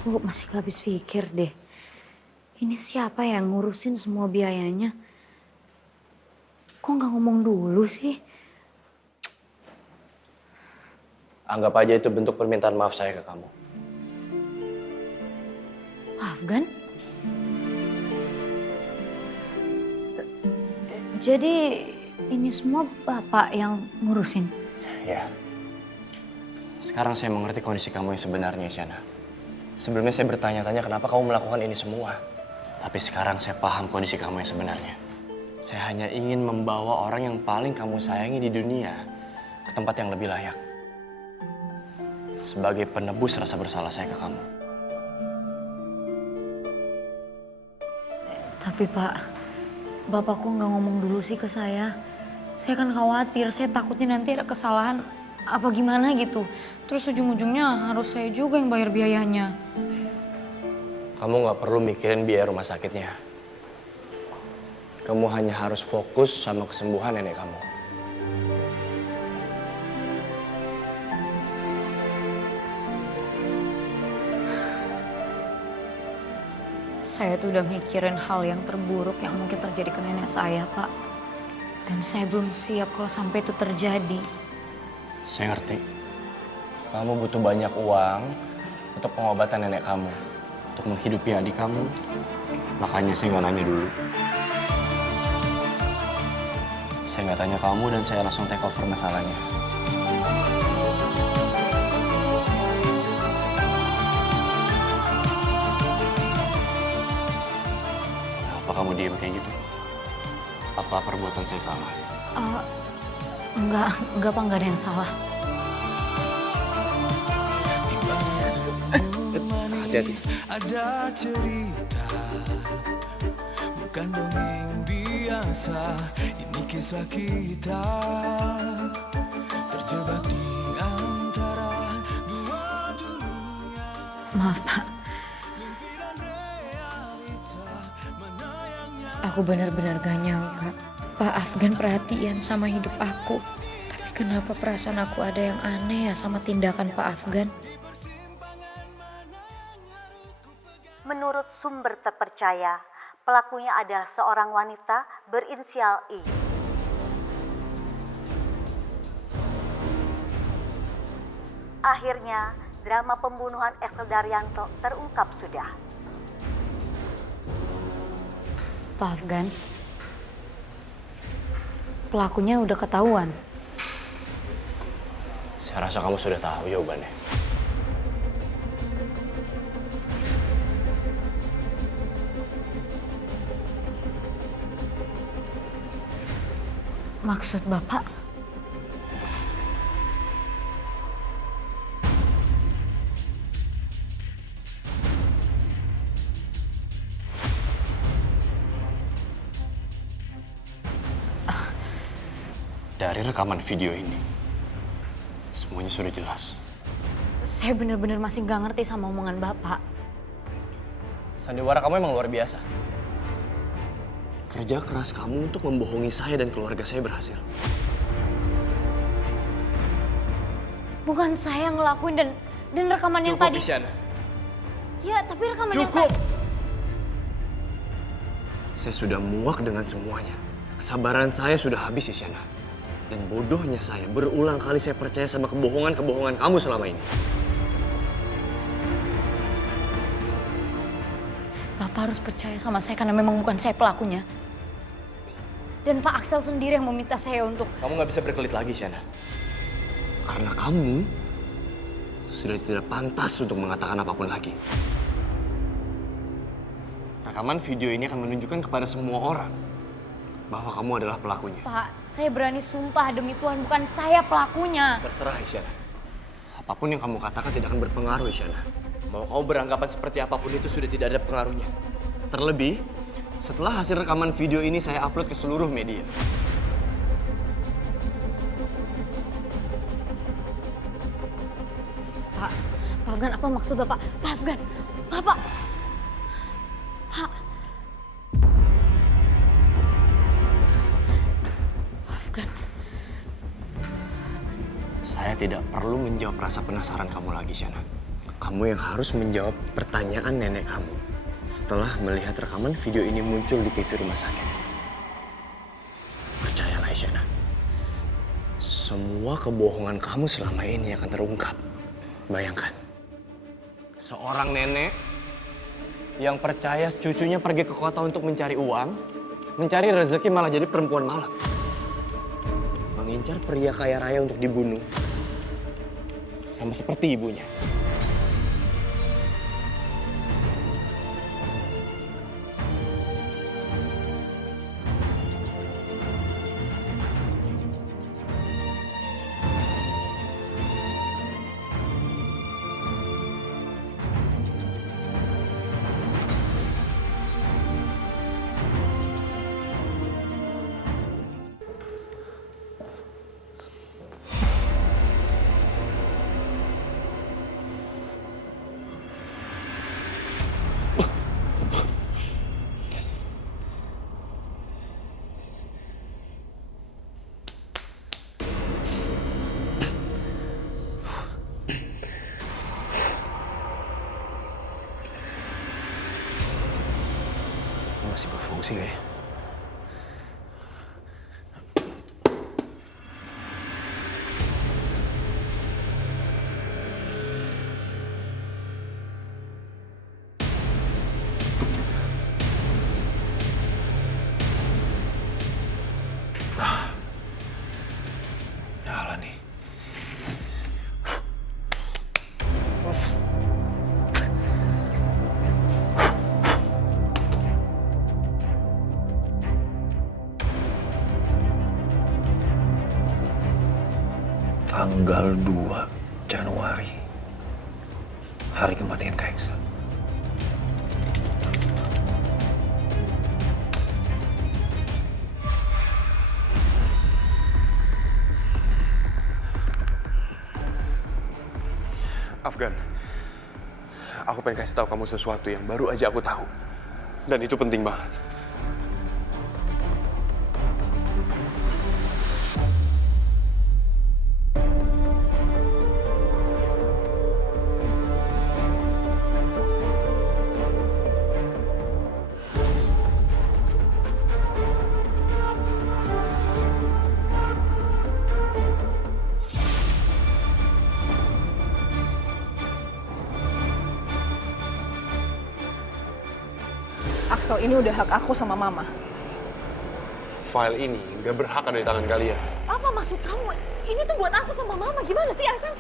Aku masih gak habis pikir deh. Ini siapa yang ngurusin semua biayanya? Kok nggak ngomong dulu sih? Anggap aja itu bentuk permintaan maaf saya ke kamu. Afgan? Jadi ini semua Bapak yang ngurusin? Ya. Sekarang saya mengerti kondisi kamu yang sebenarnya, Isyana. Sebelumnya saya bertanya-tanya kenapa kamu melakukan ini semua. Tapi sekarang saya paham kondisi kamu yang sebenarnya. Saya hanya ingin membawa orang yang paling kamu sayangi di dunia ke tempat yang lebih layak. Sebagai penebus rasa bersalah saya ke kamu. Tapi Pak, Bapak kok nggak ngomong dulu sih ke saya? Saya kan khawatir, saya takutnya nanti ada kesalahan apa gimana gitu. Terus ujung-ujungnya harus saya juga yang bayar biayanya. Kamu nggak perlu mikirin biaya rumah sakitnya. Kamu hanya harus fokus sama kesembuhan nenek kamu. Saya tuh udah mikirin hal yang terburuk yang mungkin terjadi ke nenek saya, Pak. Dan saya belum siap kalau sampai itu terjadi. Saya ngerti. Kamu butuh banyak uang untuk pengobatan nenek kamu. Untuk menghidupi adik kamu. Makanya saya nggak nanya dulu. Saya nggak tanya kamu dan saya langsung take over masalahnya. Apa kamu diam kayak gitu? Apa perbuatan saya salah? Enggak Pak, enggak ada yang salah. Hati-hati. Ada cerita, bukan dongeng biasa. Ini kisah kita terjebak di antara dua dunia. Maaf Pak. Aku benar-benar gak nyangka Pak Afgan perhatian sama hidup aku. Tapi kenapa perasaan aku ada yang aneh ya sama tindakan Pak Afgan? Menurut sumber terpercaya, pelakunya adalah seorang wanita berinisial I. Akhirnya, drama pembunuhan Excel Daryanto terungkap sudah. Pak Afgan, pelakunya udah ketahuan. Saya rasa kamu sudah tahu jawabannya. Maksud Bapak? Dari rekaman video ini, semuanya sudah jelas. Saya benar-benar masih nggak ngerti sama omongan Bapak. Sandiwara kamu emang luar biasa. Kerja keras kamu untuk membohongi saya dan keluarga saya berhasil. Bukan saya yang ngelakuin dan rekaman yang tadi. Cukup, Isyana. Ya, tapi rekaman yang Cukup! tadi. Saya sudah muak dengan semuanya. Kesabaran saya sudah habis, Isyana. Dan bodohnya saya, berulang kali saya percaya sama kebohongan-kebohongan kamu selama ini. Bapak harus percaya sama saya karena memang bukan saya pelakunya. Dan Pak Axel sendiri yang meminta saya untuk... Kamu nggak bisa berkelit lagi, Isyana. Karena kamu sudah tidak pantas untuk mengatakan apapun lagi. Rekaman video ini akan menunjukkan kepada semua orang bahwa kamu adalah pelakunya. Pak, saya berani sumpah demi Tuhan bukan saya pelakunya. Terserah, Isyana. Apapun yang kamu katakan tidak akan berpengaruh, Isyana. Mau kamu beranggapan seperti apapun itu sudah tidak ada pengaruhnya. Terlebih, setelah hasil rekaman video ini saya upload ke seluruh media. Pak Afgan, apa maksud Bapak? Pak Afgan, Bapak! Pak! Afgan. Saya tidak perlu menjawab rasa penasaran kamu lagi, Isyana. Kamu yang harus menjawab pertanyaan nenek kamu setelah melihat rekaman video ini muncul di TV rumah sakit. Percayalah Isyana, semua kebohongan kamu selama ini akan terungkap. Bayangkan, seorang nenek yang percaya cucunya pergi ke kota untuk mencari uang, mencari rezeki malah jadi perempuan malang. Mengincar pria kaya raya untuk dibunuh. Sama seperti ibunya. Masih berfungsi gak ya? Nyala nih. Tanggal 2 Januari, hari kematian Kak Eksa. Afgan, aku pengen kasih tahu kamu sesuatu yang baru aja aku tahu. Dan itu penting banget. Axel, ini udah hak aku sama Mama. File ini nggak berhak ada di tangan kalian. Apa maksud kamu? Ini tuh buat aku sama Mama. Gimana sih, Axel?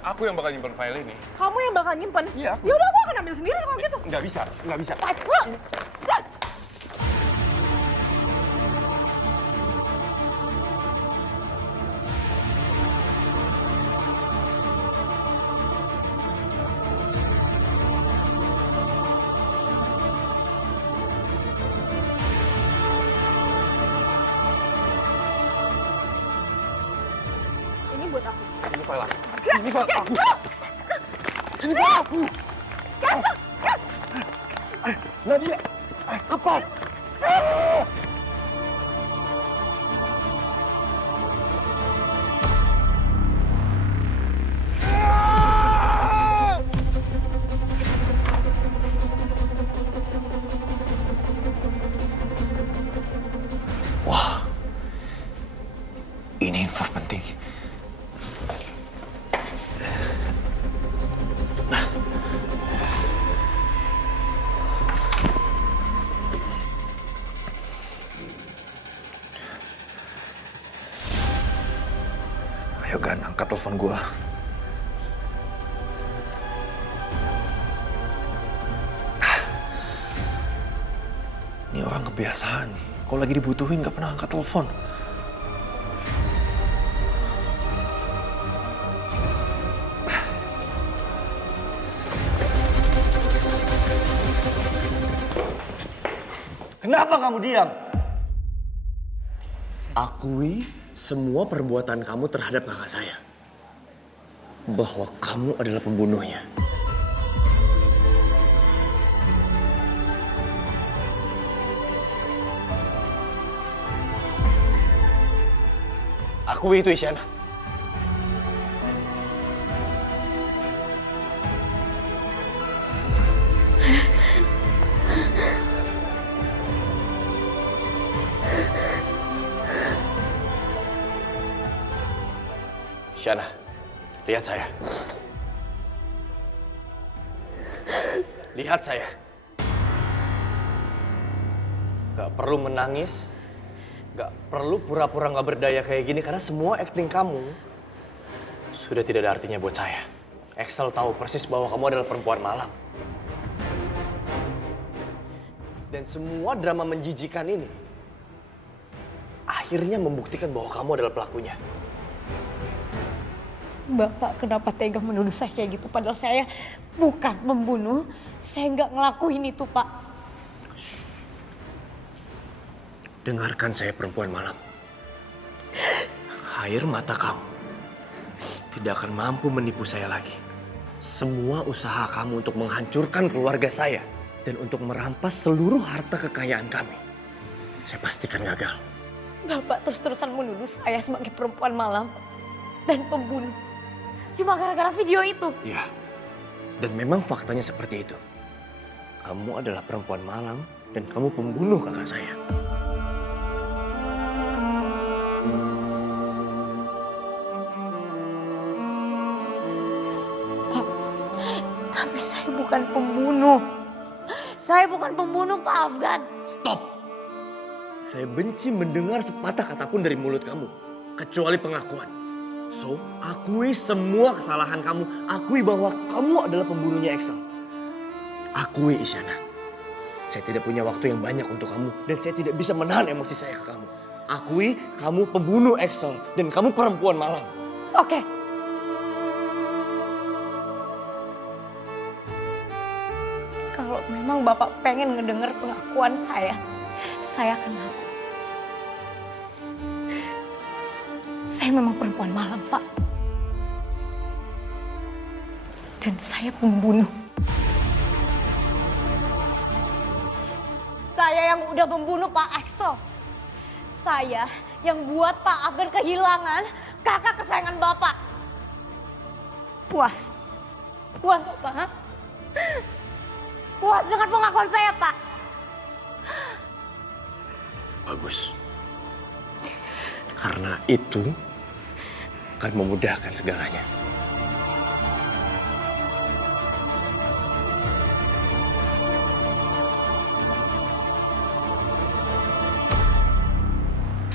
Aku yang bakal nyimpen file ini. Kamu yang bakal nyimpen? Iya, aku. Ya udah, aku akan ambil sendiri kalau gitu. Nggak bisa, nggak bisa. Axel! Ini buat aku. Ini file aku. Ini Ini file aku. Ini file aku. Nadia, lepas. Wah, ini info penting. Ayo Gan, angkat telepon gua. Ini orang kebiasaan nih. Kalau lagi dibutuhin nggak pernah angkat telepon. Kenapa kamu diam? Akui semua perbuatan kamu terhadap kakak saya. Bahwa kamu adalah pembunuhnya. Akui itu, Isyana. Shana, lihat saya. Lihat saya. Gak perlu menangis, gak perlu pura-pura gak berdaya kayak gini karena semua acting kamu sudah tidak ada artinya buat saya. Axel tahu persis bahwa kamu adalah perempuan malam. Dan semua drama menjijikan ini akhirnya membuktikan bahwa kamu adalah pelakunya. Bapak kenapa tega menuduh saya kayak gitu? Padahal saya bukan pembunuh. Saya nggak ngelakuin itu, Pak. Dengarkan saya, perempuan malam. Air mata kamu tidak akan mampu menipu saya lagi. Semua usaha kamu untuk menghancurkan keluarga saya dan untuk merampas seluruh harta kekayaan kami, saya pastikan gagal. Bapak terus-terusan menuduh saya sebagai perempuan malam dan pembunuh. Cuma gara-gara video itu. Iya, dan memang faktanya seperti itu. Kamu adalah perempuan malam dan kamu pembunuh kakak saya. Pak, tapi saya bukan pembunuh. Saya bukan pembunuh, Pak Afgan. Stop! Saya benci mendengar sepatah kata pun dari mulut kamu, kecuali pengakuan. So, akui semua kesalahan kamu. Akui bahwa kamu adalah pembunuhnya Axel. Akui, Isyana. Saya tidak punya waktu yang banyak untuk kamu dan saya tidak bisa menahan emosi saya ke kamu. Akui kamu pembunuh Axel dan kamu perempuan malam. Oke. Kalau memang Bapak pengen ngedenger pengakuan saya akan ngaku. Saya memang perempuan malam, Pak. Dan saya pembunuh. Saya yang udah membunuh Pak Axel. Saya yang buat Pak Afgan kehilangan kakak kesayangan Bapak. Puas? Puas, Bapak? Ha? Puas dengan pengakuan saya, Pak? Bagus. Karena itu akan memudahkan segalanya.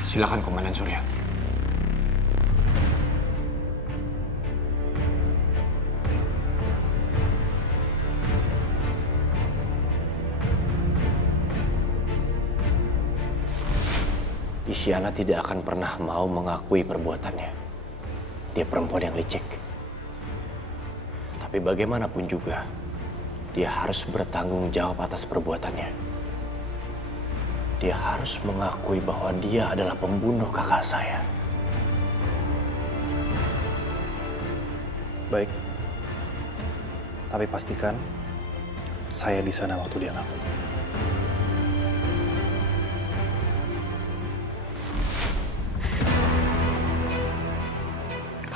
Silakan, Komandan Surya. Isyana tidak akan pernah mau mengakui perbuatannya. Dia perempuan yang licik. Tapi bagaimanapun juga, dia harus bertanggung jawab atas perbuatannya. Dia harus mengakui bahwa dia adalah pembunuh kakak saya. Baik. Tapi pastikan saya di sana waktu dia ngaku.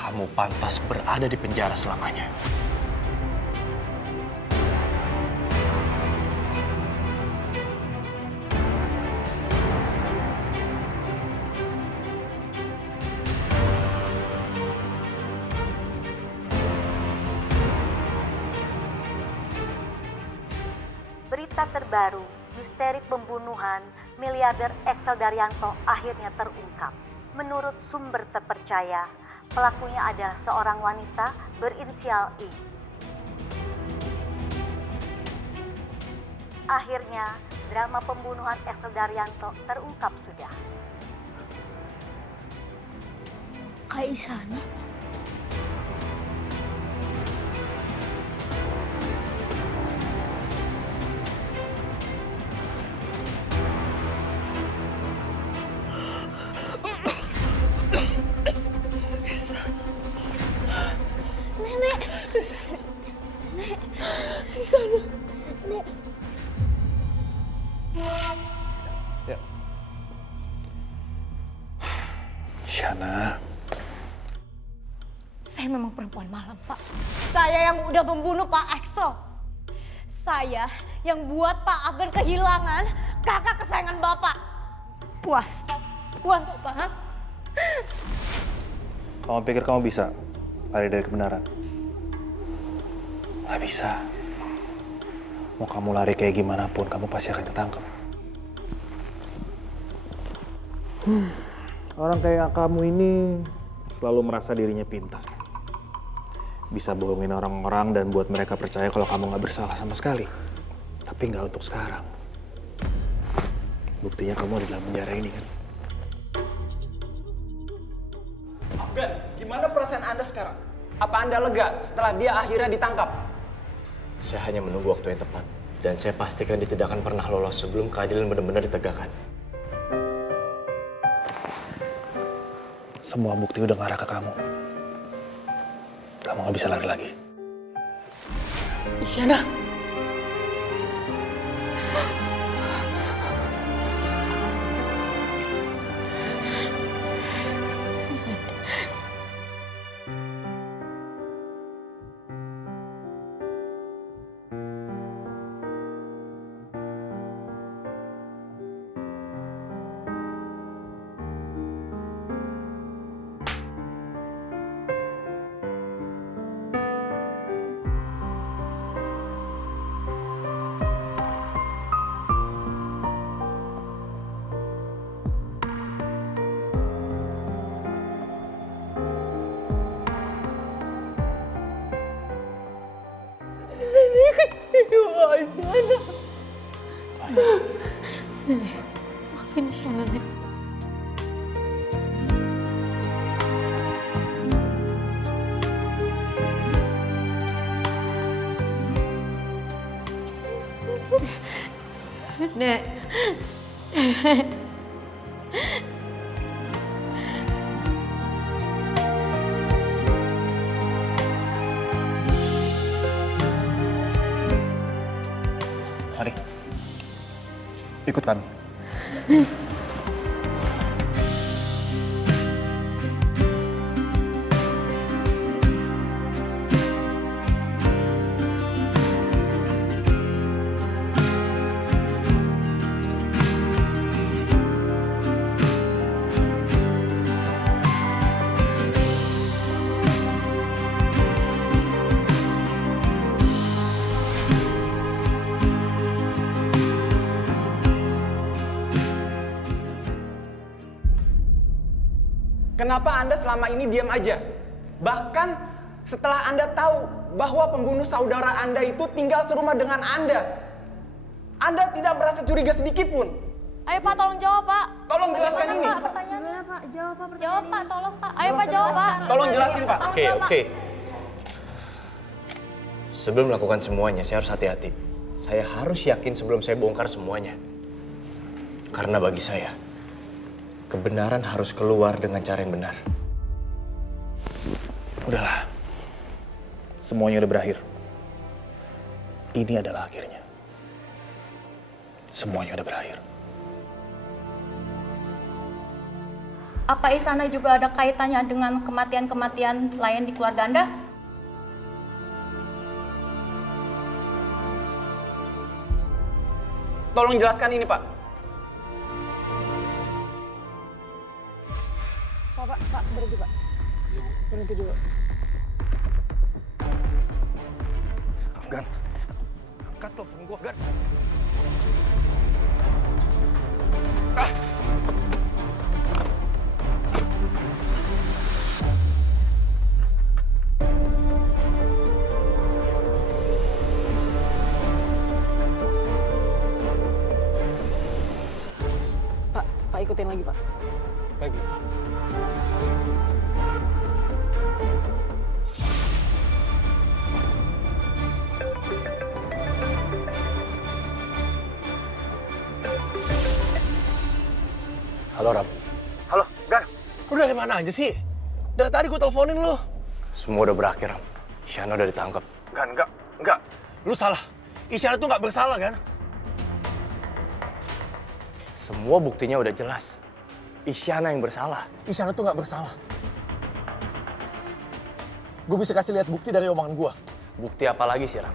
Kamu pantas berada di penjara selamanya. Berita terbaru, misteri pembunuhan miliarder Axel Daryanto akhirnya terungkap. Menurut sumber terpercaya, pelakunya adalah seorang wanita berinisial I. Akhirnya, drama pembunuhan Axel Daryanto terungkap sudah. Kak Isyana? Nenek! Nek! Di sana! Nek! Ya. Shana. Saya memang perempuan malam, Pak. Saya yang udah membunuh Pak Axel. Saya yang buat Pak Afgan kehilangan kakak kesayangan Bapak. Puas? Puas, Bapak? Ha? Kamu pikir kamu bisa lari dari kebenaran? Gak bisa. Mau kamu lari kayak gimana pun, kamu pasti akan ketangkep. Orang kayak kamu ini selalu merasa dirinya pintar. Bisa bohongin orang-orang dan buat mereka percaya kalau kamu gak bersalah sama sekali. Tapi gak untuk sekarang. Buktinya kamu ada dalam penjara ini kan? Afgan, gimana perasaan Anda sekarang? Apa Anda lega setelah dia akhirnya ditangkap? Saya hanya menunggu waktu yang tepat. Dan saya pastikan dia tidak akan pernah lolos sebelum keadilan benar-benar ditegakkan. Semua bukti udah ngarah ke kamu. Kamu gak bisa lari lagi. Isyana! Nenek kecewa, Isyana. Nenek, maafin Isyana, Nek. Nek. Mari. Ikut kami. Kenapa Anda selama ini diam aja? Bahkan setelah Anda tahu bahwa pembunuh saudara Anda itu tinggal serumah dengan Anda. Anda tidak merasa curiga sedikit pun. Ayo Pak, tolong jawab Pak. Tolong jelaskan ini. Pak, pertanyaannya Pak, jawab Pak. Jawab Pak, tolong Pak. Ayo Pak, jawab Pak. Tolong jelasin Pak. Oke. Sebelum melakukan semuanya, saya harus hati-hati. Saya harus yakin sebelum saya bongkar semuanya. Karena bagi saya, kebenaran harus keluar dengan cara yang benar. Udahlah. Semuanya udah berakhir. Ini adalah akhirnya. Semuanya udah berakhir. Apa Isyana juga ada kaitannya dengan kematian-kematian lain di keluarga Anda? Tolong jelaskan ini Pak. Pak, berhenti Pak. Berhenti dulu. Afgan, angkat telepon gua, Afgan. Pak ikutin lagi Pak. Baik. Halo, Ram. Halo, Gan. Lu dari mana aja sih? Dari tadi gua teleponin lu. Semua udah berakhir, Ram. Isyana udah ditangkap. Gan, enggak. Lu salah. Isyana tuh nggak bersalah, Gan. Semua buktinya udah jelas. Isyana yang bersalah. Isyana tuh nggak bersalah. Gue bisa kasih lihat bukti dari omongan gue. Bukti apa lagi sih, Ram?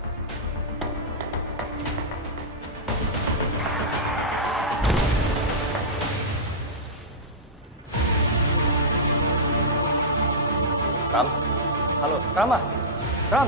Ram? Halo, Rama? Ram?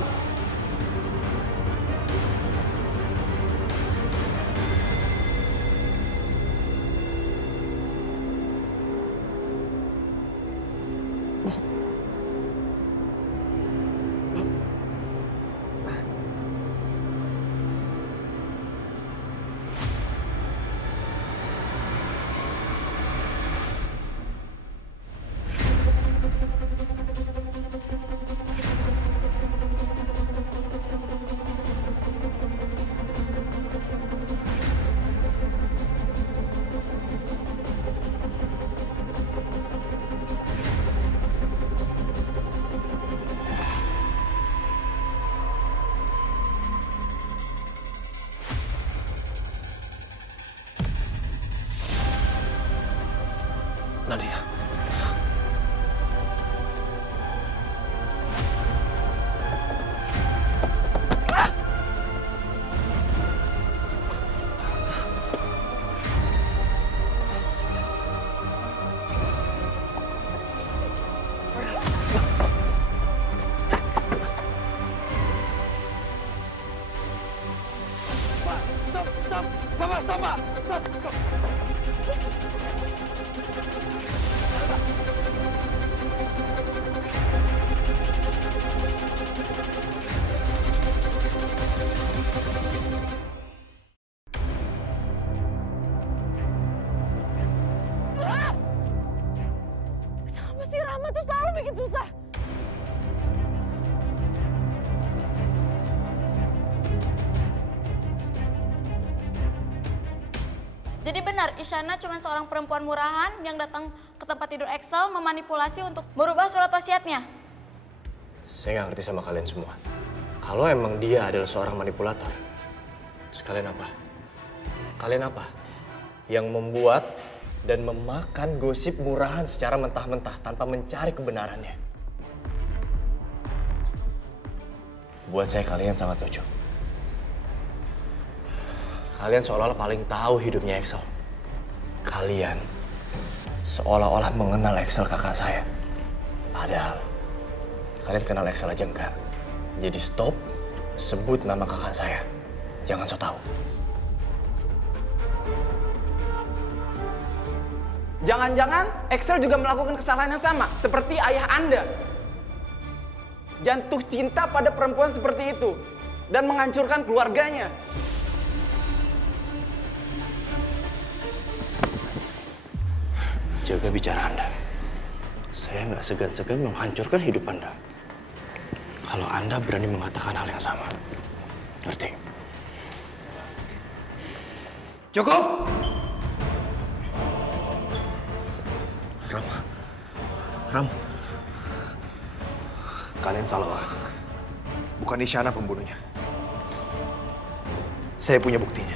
Nadia. Kenapa sih Rama tuh selalu bikin susah? Jadi benar, Isyana cuma seorang perempuan murahan yang datang ke tempat tidur Excel memanipulasi untuk merubah surat wasiatnya. Saya nggak ngerti sama kalian semua. Kalau emang dia adalah seorang manipulator, terus kalian apa? Kalian apa? Yang membuat dan memakan gosip murahan secara mentah-mentah tanpa mencari kebenarannya. Buat saya kalian sangat lucu. Kalian seolah-olah paling tahu hidupnya Excel. Kalian seolah-olah mengenal Excel kakak saya. Padahal kalian kenal Excel aja enggak. Jadi stop sebut nama kakak saya. Jangan so tahu. Jangan-jangan Excel juga melakukan kesalahan yang sama seperti ayah Anda. Jatuh cinta pada perempuan seperti itu dan menghancurkan keluarganya. Jaga bicara Anda. Saya nggak segan-segan menghancurkan hidup Anda. Kalau Anda berani mengatakan hal yang sama. Ngerti? Cukup! Ram. Kalian salah orang. Bukan Isyana pembunuhnya. Saya punya buktinya.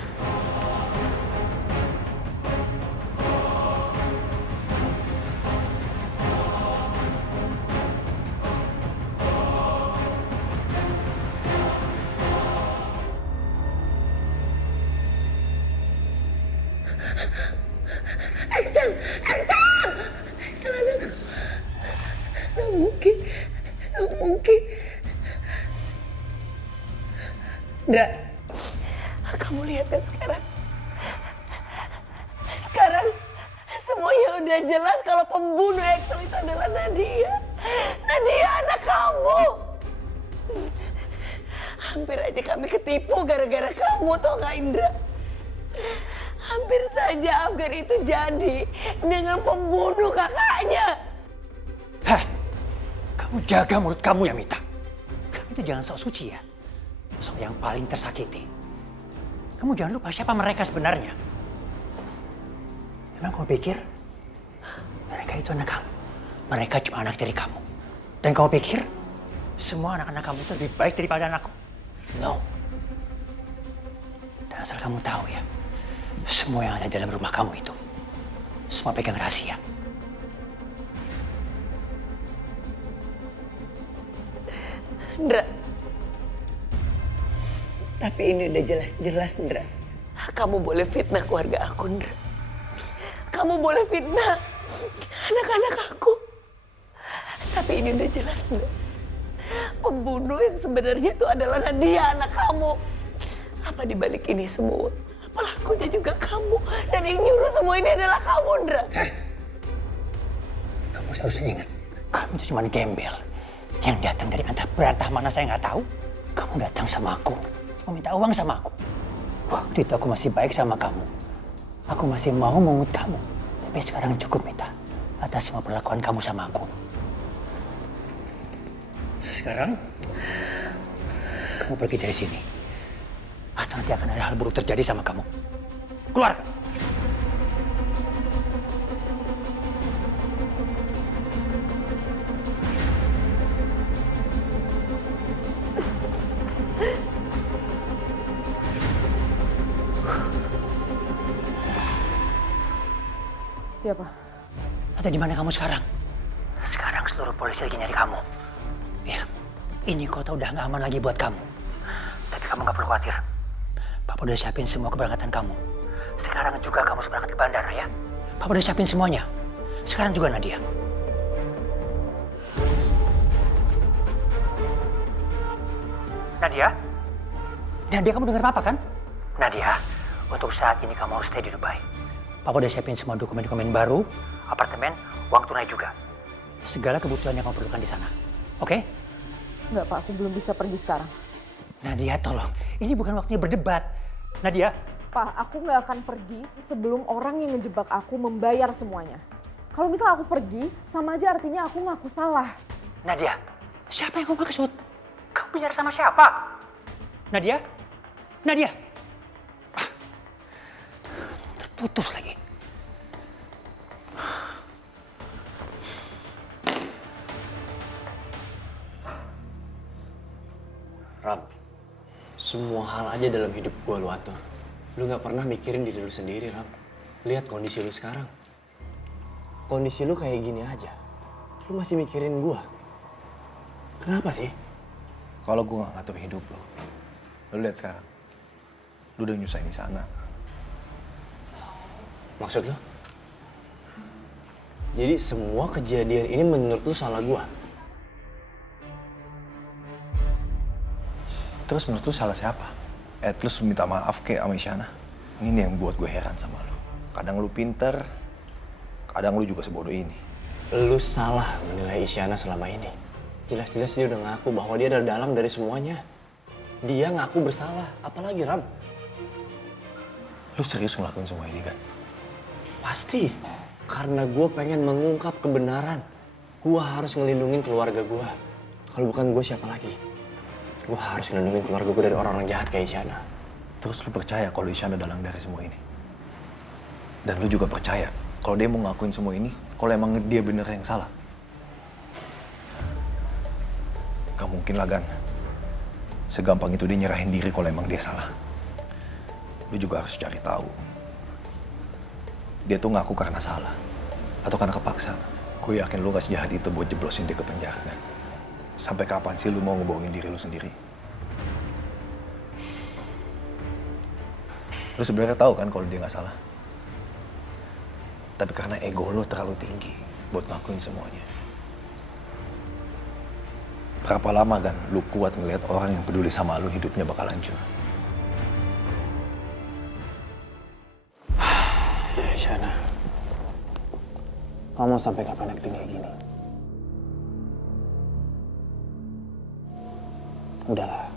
Excel anakku. Gak mungkin. Ndra, kamu lihat kan sekarang? Sekarang semuanya udah jelas kalau pembunuh Excel itu adalah Nadia. Nadia anak kamu. Hampir aja kami ketipu gara-gara kamu, tau gak Indra? Hampir saja Afgan itu jadi dengan pembunuh kakaknya. Hah, kamu jaga mulut kamu ya Mita. Kamu itu jangan sok suci ya. Sok yang paling tersakiti. Kamu jangan lupa siapa mereka sebenarnya. Emang kamu pikir mereka itu anak kamu? Mereka cuma anak dari kamu. Dan kamu pikir semua anak-anak kamu itu lebih baik daripada anakku? No. Dan asal kamu tahu ya, semua yang ada dalam rumah kamu itu semua pegang rahasia. Ndra, tapi ini udah jelas-jelas Ndra. Kamu boleh fitnah keluarga aku Ndra. Kamu boleh fitnah anak-anak aku. Tapi ini udah jelas nggak? Pembunuh yang sebenarnya itu adalah Nadia, anak kamu. Apa dibalik ini semua? Pelakunya juga kamu. Dan yang nyuruh semua ini adalah kamu, Ndra. Kamu harus ingat, kamu itu cuma gembel. Yang datang dari antah berantah mana saya nggak tahu. Kamu datang sama aku, mau minta uang sama aku. Waktu itu aku masih baik sama kamu. Aku masih mau mengut kamu. Tapi sekarang cukup, Mita. Atas semua perlakuan kamu sama aku. Sekarang, kamu pergi dari sini. Atau nanti akan ada hal buruk terjadi sama kamu. Keluar! Iya, Pak. Atau di mana kamu sekarang? Sekarang seluruh polisi lagi nyari kamu. Ya, ini kota udah nggak aman lagi buat kamu. Tapi kamu nggak perlu khawatir. Papa udah siapin semua keberangkatan kamu. Sekarang juga kamu harus berangkat ke bandara ya. Papa udah siapin semuanya. Sekarang juga Nadia. Nadia? Nadia, kamu dengar Papa kan? Nadia, untuk saat ini kamu harus stay di Dubai. Papa udah siapin semua dokumen-dokumen baru, apartemen, uang tunai juga. Segala kebutuhan yang kamu perlukan di sana. Oke? Enggak, Pak. Aku belum bisa pergi sekarang. Nadia, tolong. Ini bukan waktunya berdebat. Nadia. Pak, aku nggak akan pergi sebelum orang yang ngejebak aku membayar semuanya. Kalau misalnya aku pergi, sama aja artinya aku ngaku salah. Nadia, siapa yang kamu maksud? Kamu bicara sama siapa? Nadia? Nadia? Terputus lagi. Ram, semua hal aja dalam hidup gue lu atur. Lu gak pernah mikirin diri lu sendiri, Ram. Lihat kondisi lu sekarang. Kondisi lu kayak gini aja. Lu masih mikirin gue. Kenapa sih? Kalau gue gak ngatur hidup lo, lu lihat sekarang. Lu udah nyusahin di sana. Maksud lu? Jadi semua kejadian ini menurut lu salah gue? Terus menurut lu salah siapa? At least minta maaf ke sama Isyana. Ini nih yang buat gue heran sama lu. Kadang lu pinter, kadang lu juga sebodoh ini. Lu salah menilai Isyana selama ini. Jelas-jelas dia udah ngaku bahwa dia adalah dalang dari semuanya. Dia ngaku bersalah, apalagi Ram? Lu serius ngelakuin semua ini kan? Pasti. Karena gue pengen mengungkap kebenaran. Gue harus ngelindungin keluarga gue. Kalau bukan gue siapa lagi? Gue harus ngelindungin keluarga gue dari orang-orang jahat kayak Isyana. Terus lu percaya kalau Isyana dalang dari semua ini? Dan lu juga percaya kalau dia mau ngakuin semua ini, kalau emang dia bener yang salah? Gak mungkin lah, Gan. Segampang itu dia nyerahin diri kalau emang dia salah. Lu juga harus cari tahu. Dia tuh ngaku karena salah. Atau karena kepaksa. Gue yakin lu gak sejahat itu buat jeblosin dia ke penjara, kan? Sampai kapan sih lu mau ngebohongin diri lu sendiri? Lu sebenarnya tahu kan kalau dia gak salah? Tapi karena ego lu terlalu tinggi buat ngakuin semuanya. Berapa lama kan lu kuat ngelihat orang yang peduli sama lu hidupnya bakal hancur? Isyana, kamu sampai kapan acting kayak gini? Udahlah,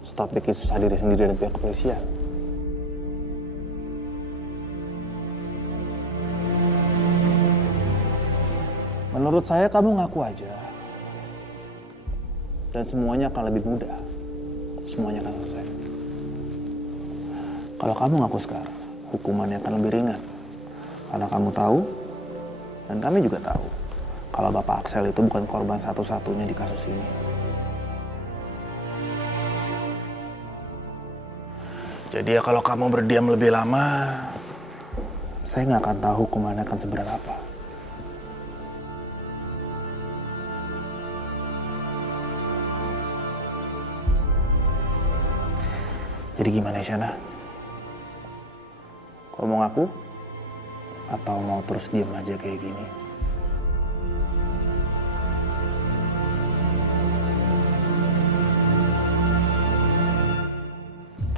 stop bikin susah diri sendiri dan pihak kepolisian. Menurut saya kamu ngaku aja. Dan semuanya akan lebih mudah. Semuanya akan selesai. Kalau kamu ngaku sekarang, hukumannya akan lebih ringan. Karena kamu tahu, dan kami juga tahu, kalau Bapak Axel itu bukan korban satu-satunya di kasus ini. Jadi ya kalau kamu berdiam lebih lama, saya nggak akan tahu hukumannya akan seberat apa. Jadi gimana Isyana? Kalau mau ngaku? Atau mau terus diam aja kayak gini?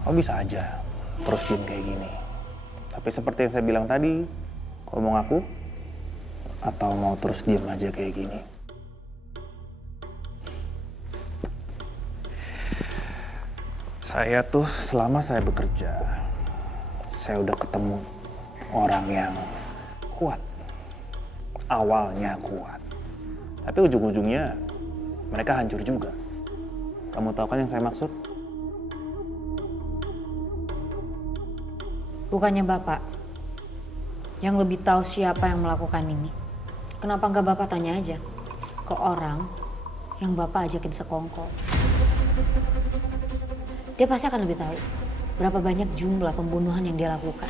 Kamu bisa aja terus diem kayak gini. Tapi seperti yang saya bilang tadi, kalau mau ngaku atau mau terus diem aja kayak gini. Saya tuh selama saya bekerja, saya udah ketemu orang yang kuat. Awalnya kuat. Tapi ujung-ujungnya mereka hancur juga. Kamu tahu kan yang saya maksud? Bukannya Bapak yang lebih tahu siapa yang melakukan ini. Kenapa nggak Bapak tanya aja ke orang yang Bapak ajakin sekongkol? Dia pasti akan lebih tahu berapa banyak jumlah pembunuhan yang dia lakukan.